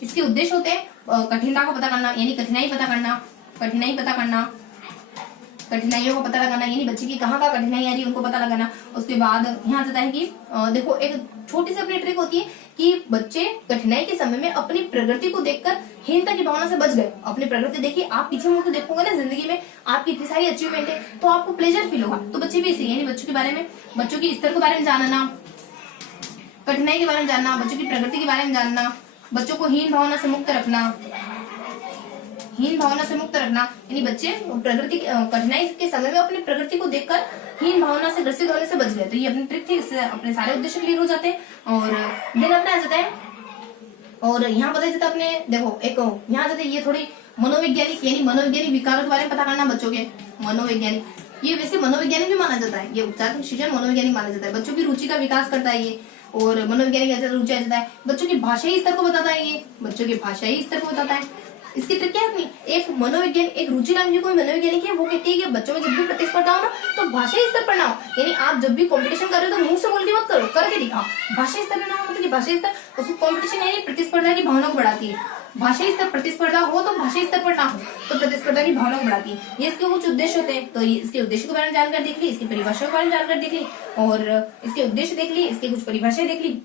इसके उद्देश्य होते हैं कठिनता को पता करना, यानी कठिनाइयों को पता लगाना, यानी बच्चे की कहाँ कठिनाई आ रही है उनको पता लगाना। उसके बाद यहाँ आता है कि देखो एक छोटी सी अपनी ट्रिक होती है कि बच्चे कठिनाई के समय में अपनी प्रगति को देखकर हीनता की भावना से बच गए। अपनी प्रगति देखिए, आप पीछे मुड़ के देखोगे ना जिंदगी में, आपकी इतनी सारी अचीवमेंट है तो आपको प्लेजर फील होगा। तो बच्चे भी इसी, यानी बच्चों के बारे में, बच्चों के स्तर के बारे में जानना, कठिनाई के बारे में जानना, बच्चों की प्रगति के बारे में जानना, बच्चों को हीन भावना से मुक्त रखना, यानी बच्चे कठिनाई के समय में अपनी प्रगति को देखकर हीन भावना से ग्रसित होने से बच गए। तो ये अपनी ट्रिक थी, इससे अपने सारे उद्देश्य क्लियर हो जाते हैं। और दिन अपना आ जाता है, और यहाँ पता चलता अपने, देखो एक यहाँ जाते ये थोड़ी मनोवैज्ञानिक, यानी मनोवैज्ञानिक विकारों के बारे में पता करना बच्चों के। मनोवैज्ञानिक, ये वैसे मनोवैज्ञानिक भी माना जाता है, ये उपचारात्मक शिक्षण मनोवैज्ञानिक माना जाता है। बच्चों की रुचि का विकास करता है ये, और मनोवैज्ञानिक रुचि आ जाता है। बच्चों की भाषाई स्तर को बताता है, ये बच्चों के भाषाई स्तर को बताता है। इसकी ट्रिक क्या है अपनी, एक रुचि नाम की कोई मनोवैज्ञानिक है, वो कहती है कि बच्चों में जब भी प्रतिस्पर्धा हो ना तो भाषाई स्तर पर ना हो, यानी आप जब भी कंपटीशन कर रहे हो तो मुंह से बोल के मत करो, करके दिखाओ। भाषाई स्तर पर ना हो, मतलब भाषाई स्तर उसको कंपटीशन यानी प्रतिस्पर्धा की भावना को बढ़ाती है। भाषाई स्तर प्रतिस्पर्धा हो तो भाषाई स्तर पर ना हो तो प्रतिस्पर्धा की भावना को बढ़ाती है। ये इसके कुछ उद्देश्य होते हैं, तो इसके उद्देश्य के बारे में जानकारी देख ली, इसकी परिभाषा के बारे में जानकारी देख ली, और इसके उद्देश्य देख ली, इसकी कुछ परिभाषाएं देख ली।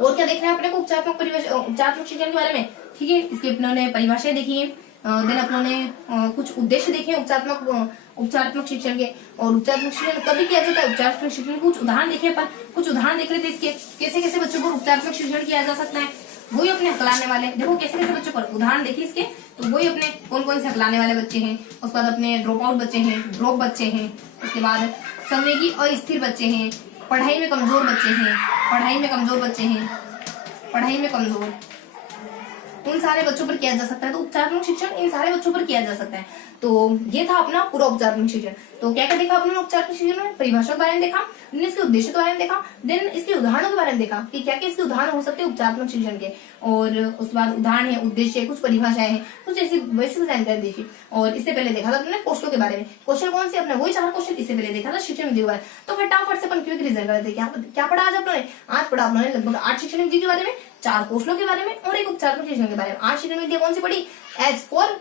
और क्या देखना है अपने को उपचारात्मक शिक्षण के बारे में, ठीक है। इसके अपने परिभाषाएं देखिए, देन अपने कुछ उद्देश्य देखे उपचारात्मक शिक्षण के। और उपचारात्मक शिक्षण कभी किया जाता है, उपचारात्मक शिक्षण कुछ उदाहरण देखे अपन, कुछ उदाहरण देख रहे थे इसके, कैसे कैसे बच्चों को उपचारात्मक शिक्षण किया जा सकता है। वही अपने हकलाने वाले, देखो कैसे कैसे बच्चों पर उदाहरण देखिए इसके, तो वही अपने कौन कौन से हकलाने वाले बच्चे हैं, उसके बाद अपने ड्रॉप आउट बच्चे हैं, ड्रॉप बच्चे हैं, उसके बाद संवेगी अस्थिर बच्चे हैं, पढ़ाई में कमजोर बच्चे हैं, उन सारे बच्चों पर किया जा सकता है। तो उपचारात्मक शिक्षण इन सारे बच्चों पर किया जा सकता है। तो ये था अपना पूरा उपचारात्मक शिक्षण। तो क्या क्या देखा आपने उपचारात्मक शिक्षण में, परिभाषा के बारे में देखा, देन इसके उद्देश्य के बारे में देखा, देन इसके उदाहरणों के बारे में देखा कि क्या क्या इसके उदाहरण हो सकते हैं उपचारात्मक शिक्षण के। और उसके बाद उदाहरण है, उद्देश्य है, कुछ परिभाषाएं हैं, कुछ ऐसी वैसी जानकारी देखी। और इससे पहले देखा था अपने क्वेश्चनों के बारे में, क्वेश्चन कौन से अपने वही 4 क्वेश्चन इससे पहले देखा था शिक्षण विधि के बारे में। तो फटाफट से अपन क्विक रिविजन करते हैं। क्या पढ़ा आज अपने, आज पढ़ा अपने लगभग 8 शिक्षण विधि के बारे में, 4 कौशलों के बारे में और एक उपचारात्मक शिक्षण के बारे में। 8 शिक्षण विधियां कौन सी पढ़ी, एस फॉर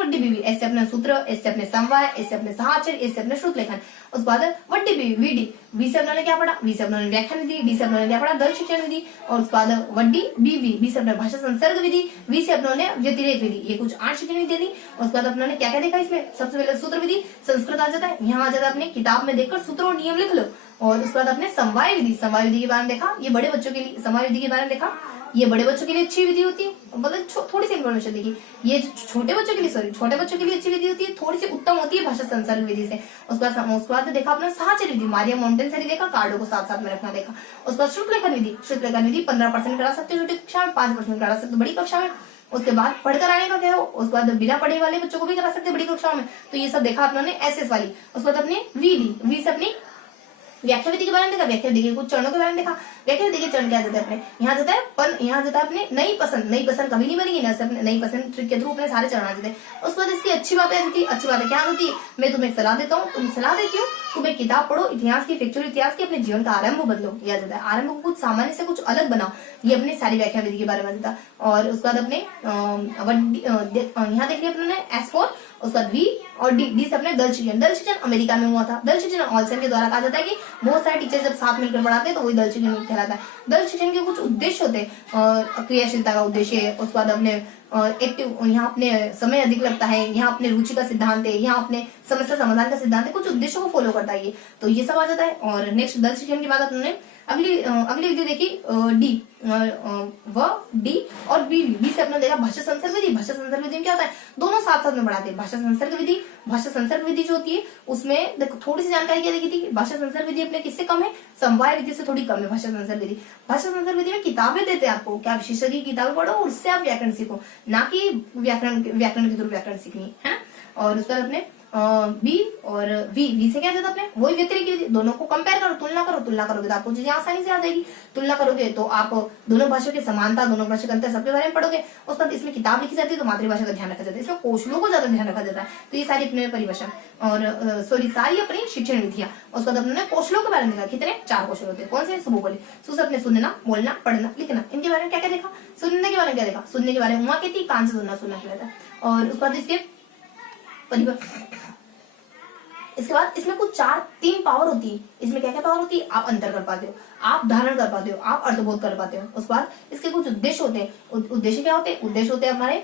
वड्डी बीवी, ऐसे अपने सूत्र, ऐसे अपने समवाय, ऐसे अपने सहाचर, ऐसे अपने श्रुत लेखन। उसके बाद वड्डी बीवी, वीडी, वी से अपने क्या पढ़ा, वी से अपने व्याख्यान विधि, डी से अपने क्या पढ़ा, दल शिक्षण विधि। और उसके बाद वड्डी बीवी, वी से अपने भाषा संसर्ग विधि, वी से अपने व्यतिरेक विधि। ये कुछ 8 शिक्षण विधि दी। उसके बाद अपने क्या क्या देखा इसमें, सबसे पहले सूत्र विधि, संस्कृत आ जाता है, यहाँ आ जाता है अपने किताब में देखकर सूत्र और नियम लिख लो। और उसके बाद अपने समवाय विधि के बारे में देखा, ये बड़े बच्चों के लिए समवाय विधि के बारे में देखा, ये बड़े बच्चों के लिए अच्छी विधि होती है, मतलब थोड़ी सी इन्फॉर्मेशन देखी। ये छोटे बच्चों के लिए अच्छी विधि होती है, थोड़ी सी उत्तम होती है भाषा संसर्ग विधि से। उसके बाद देखा अपना सहाचर विधि, मारिया मोंटेसरी देखा, कार्डो को साथ साथ में रखना देखा। उसके बाद श्रुत लेखन विधि 15% करा सकते हो छोटी कक्षा में, 5% करा सकते हो बड़ी कक्षा में। उसके बाद पढ़कर आने का क्या हो, उसके बाद बिना पढ़े वाले बच्चों को भी करा सकते हैं बड़ी कक्षाओं में। तो ये सब देखा अपने एसएस वाली। उसके बाद अपनी वी से अपनी व्याख्या विधि के बारे में देखा, व्याख्या विधि के कुछ चरणों के बारे में देखा। व्याख्या विधि के चरण क्या जाता है अपने, यहाँ जाता है पन, यहाँ जाता है अपने नई पसंद। नई पसंद कभी नहीं बनेगी ना, अपने नई पसंद ट्रिक के थ्रू अपने सारे चरण आ जाते हैं। उसके बाद इसकी अच्छी बात है, अच्छी बात है क्या होती है, मैं तुम्हें सलाह देता हूँ, तुम सलाह देती हूँ, तुम एक किताब पढ़ो इतिहास की, फैक्चुअल इतिहास की, अपने जीवन का आरंभ बदलो। यह जाता है आरंभ को कुछ सामान्य से कुछ अलग बनाओ, ये अपनी सारी व्याख्या विधि के बारे में जाता। और उसके बाद अपने यहाँ देख लिया अपने S4, उसके बाद V और D से अपने दल शिक्षण। दल शिक्षण अमेरिका में हुआ था। दल शिक्षण ऑल्सन के द्वारा कहा जाता है कि बहुत सारे टीचर जब साथ मिलकर पढ़ाते हैं तो वही दल शिक्षण कहलाता है। दल शिक्षण के कुछ उद्देश्य होते हैं, क्रियाशीलता का उद्देश्य है, उसके बाद अपने एक्टिव, यहाँ अपने समय अधिक लगता है, यहाँ अपने रुचि का सिद्धांत है, यहाँ अपने समस्या समाधान का सिद्धांत है, कुछ उद्देश्यों को फॉलो करता है ये, तो ये सब आ जाता है। और नेक्स्ट दल शिक्षण की बात अपने अगली विधि देखी डी, व डी और बी से अपने देखा भाषा संसर्ग विधि। भाषा संसर्ग विधि में क्या होता है, दोनों साथ साथ में पढ़ाते हैं। भाषा संसर्ग विधि जो होती है उसमें देखो थोड़ी सी जानकारी क्या देखी थी, भाषा संसर्ग विधि अपने किससे कम है, समवाय विधि से थोड़ी कम है भाषा संसर्ग विधि। भाषा संसर्ग विधि में किताबें देते हैं आपको, क्या विशेषज्ञ की किताबें पढ़ो और उससे आप व्याकरण सीखो, ना कि व्याकरण के थ्रू व्याकरण सीखनी है। और उसके बाद अपने बी और वी से क्या जाता अपने वही व्यतिरिक्त विधि, दोनों को कंपेयर करो, तुलना करोगे तो आपको चीजें आसानी से आ जाएगी। तुलना करोगे तो आप दोनों भाषाओं की समानता, दोनों भाषा के अंतर सबके बारे में पढ़ोगे। उसके बाद इसमें किताब लिखी जाती है तो मातृभाषा का ध्यान रखा जाता है, इसमें कौशलों को ज्यादा ध्यान रखा जाता है। तो ये सारी अपने परिभाषा और सारी अपनी शिक्षण विधियां। उसके बाद अपने कौशलों के बारे में देखा, कितने 4 कौशल होते हैं, कौन से, सुबह बोले सुबह अपने सुनना, बोलना, पढ़ना, लिखना। इनके बारे में क्या क्या देखा, सुनने के बारे में क्या देखा, सुनने के बारे में उमा कहती कान से सुनना कहलाता है। और उसके बाद इसके बाद इसमें कुछ 3 पावर होती है। इसमें क्या क्या पावर होती है, आप अंतर कर पाते हो, आप धारण कर पाते हो, आप अर्थबोध कर पाते हो। उसके बाद इसके कुछ उद्देश्य होते हैं। उद्देश्य क्या होते हैं, उद्देश्य होते हैं हमारे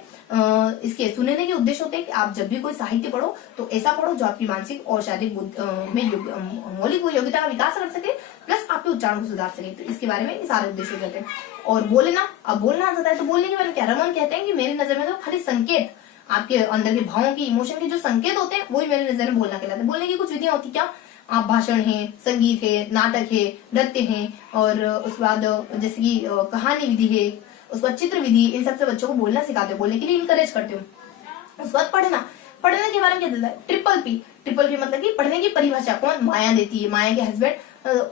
इसके सुनने के उद्देश्य होते हैं कि आप जब भी कोई साहित्य पढ़ो तो ऐसा पढ़ो जो आपकी मानसिक और शारीरिक में मौलिक योग्यता का विकास कर सके, प्लस आपके उच्चारण को सुधार सके। तो इसके बारे में ये सारे उद्देश्य कहते हैं। और बोलना, अब बोलना आ जाता है तो बोलने के बारे में क्या, रमन कहते हैं कि मेरी नजर में तो खाली संकेत, आपके अंदर के भावों की, इमोशन के जो संकेत होते हैं वही मेरी नजर में बोलना कहलाता है। बोलने की कुछ विधियां होती क्या, आप भाषण है, संगीत है, नाटक है, नृत्य है, और उसके बाद जैसे कि कहानी विधि है, उसके बाद चित्र विधि, इन सबसे बच्चों को बोलना सिखाते हो, बोलने के लिए इनकरेज करते हो। उसके बाद पढ़ने के बारे में क्या देता है, ट्रिपल पी मतलब कि पढ़ने की परिभाषा कौन, माया देती है, माया के हस्बैंड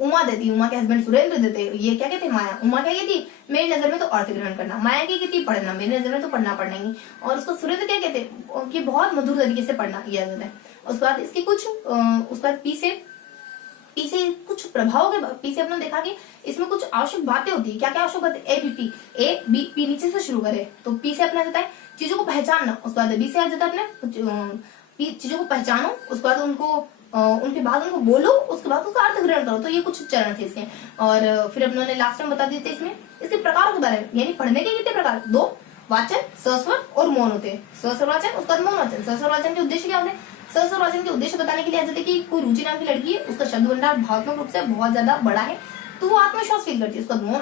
उमा देती है, उमा के हस्बैंड सुरेंद्र देते हैं। ये क्या कहते हैं, माया। उमा क्या कहती, मेरी नजर में तो अर्थ ग्रहण करना, माया क्या कहती, पढ़ना, मेरी नजर में तो पढ़ना नहीं। और उसको सुरेंद्र क्या कहते हैं कि बहुत मधुर तरीके से पढ़ना, यह जाता है। उसके बाद इसके कुछ उसके बाद पी से कुछ प्रभाव के, पी से अपने देखा कि इसमें कुछ आवश्यक बातें होती है। क्या क्या आवश्यक बातें, ए बी पी नीचे से शुरू करे तो पी से अपना जाता है चीजों को पहचानना। उसके बाद बी से आ जाता है अपने चीजों को पहचानो, उसके बाद उनके बाद उनको बोलो, उसके बाद उसका अर्थ ग्रहण करो। तो ये कुछ चरण थे इसके। और फिर अपने लास्ट में बता देते इसमें इसके प्रकारों के बारे में, यानी पढ़ने के कितने प्रकार, 2 वाचन, सस्वर और मौन होते हैं। सस्वर वाचन, उसके बाद मौन वाचन। सस्वर वाचन के उद्देश्य क्या होते हैं, सस्वर वाचन के उद्देश्य बताने के लिए आ जाते कि कोई रुचि नाम की लड़की है, उसका शब्द भंडार भावनात्मक रूप से बहुत ज्यादा बड़ा है तो वो आत्मविश्वास फील करती है। उसका मौन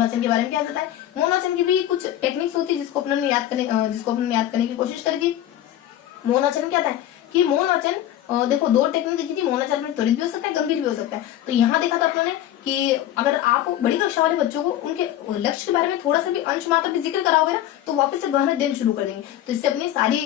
वाचन के बारे में क्या जाता है, मौन वाचन की भी कुछ टेक्निक्स होती है जिसको अपने याद करने की कोशिश करी थी। मौन वाचन क्या था कि मौन वाचन देखो 2 टेक्निक देखी थी। मौन वाचन में त्वरित भी हो सकता है, गंभीर भी हो सकता है। तो यहाँ देखा था अपनों ने कि अगर आप बड़ी कक्षा वाले बच्चों को उनके लक्ष्य के बारे में थोड़ा सा भी अंश मात्र भी जिक्र कराओगे ना तो वापस से गहन अध्ययन शुरू कर देंगे। तो इससे अपनी सारी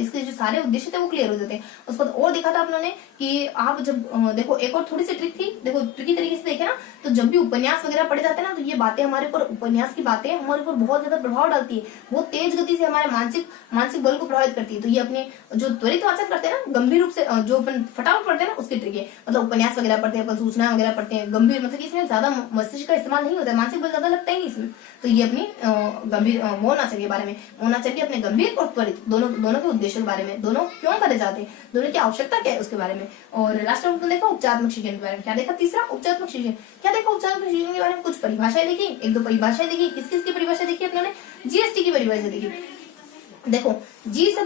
इसके जो सारे उद्देश्य थे वो क्लियर हो जाते हैं। उसके बाद और देखा था अपनों ने कि आप जब देखो एक और थोड़ी सी ट्रिक थी, देखो ट्रिकी तरीके से देखे ना तो जब भी उपन्यास वगैरह पढ़े जाते हैं ना तो ये बातें हमारे ऊपर, उपन्यास की बातें हमारे ऊपर बहुत ज्यादा प्रभाव डालती है, बहुत तेज गति से हमारे मानसिक बल को प्रभावित करती है। तो ये अपने जो त्वरित वाचन करते हैं ना, गंभीर रूप से जो अपन फटाफट पढ़ते हैं ना उसकी ट्रिक है। मतलब उपन्यास वगैरह पढ़ते हैं, अपन सूचना वगैरह पढ़ते हैं, गंभीर मतलब इसमें ज्यादा मस्तिष्क का इस्तेमाल नहीं होता है, मानसिक बल ज्यादा लगता ही नहीं इसमें। तो ये अपनी गंभीर मौन वाचन के बारे में, मौन वाचन के अपने गंभीर और त्वरित दोनों के उद्देश्यों के बारे में, दोनों क्यों करे जाते हैं, दोनों की आवश्यकता क्या है उसके बारे में। और लास्ट में देखा उपचारात्मक शिक्षण के बारे में। क्या देखा, तीसरा उपचारात्मक शिक्षण। क्या देखा उपचारात्मक शिक्षण के बारे में, कुछ परिभाषाएं देखी, 1-2 परिभाषाएं देखी। किस की परिभाषा देखी अपने, जीएसटी की परिभाषा देखी। देखो जी से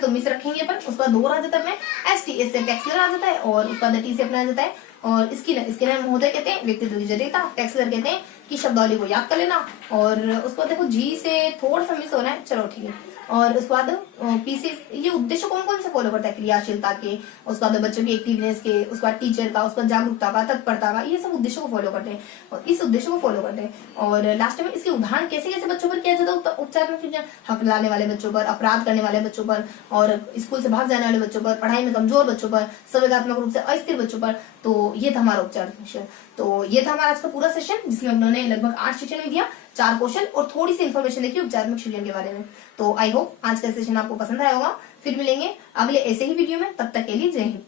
तो मिस रखेंगे अपन, उसके बाद 2 आ जाता है अपने एसटी, इससे टैक्सलर आ जाता है, और उसके बाद टी से अपना आ जाता है और स्किनर महोदय कहते हैं व्यक्तित्व की जटिलता, टैक्सलर कहते हैं कि शब्दावली को याद कर लेना। और उसके बाद देखो जी से थोड़ा सा मिस हो रहा है, चलो ठीक है। और उसके बाद पीसेस, ये उद्देश्य कौन कौन से फॉलो करता है? क्रियाशीलता के, उसके बाद बच्चों की एक्टिवनेस के, उसके बाद टीचर का, उसके बाद जागरूकता का, तत्परता का, ये सब उद्देश्य को फॉलो करते हैं और इस उद्देश्य को फॉलो करते हैं। और लास्ट में इसके उदाहरण कैसे कैसे बच्चों पर किया जाता है उपचारात्मक शिक्षण? हक लाने वाले बच्चों पर, अपराध करने वाले बच्चों पर, और स्कूल से भाग जाने वाले बच्चों पर, पढ़ाई में कमजोर बच्चों पर, संवेगात्मक रूप से अस्थिर बच्चों पर। तो ये था हमारा उपचारात्मक शिक्षण। तो ये था हमारा आज का पूरा सेशन, जिसमें हम लोगों ने लगभग 8 शिक्षण विधियां, 4 क्वेश्चन और थोड़ी सी इन्फॉर्मेशन देखी उपचारात्मक शिक्षण के बारे में। तो आई होप आज का सेशन आपको पसंद आया होगा। फिर मिलेंगे अगले ऐसे ही वीडियो में, तब तक के लिए जय हिंद।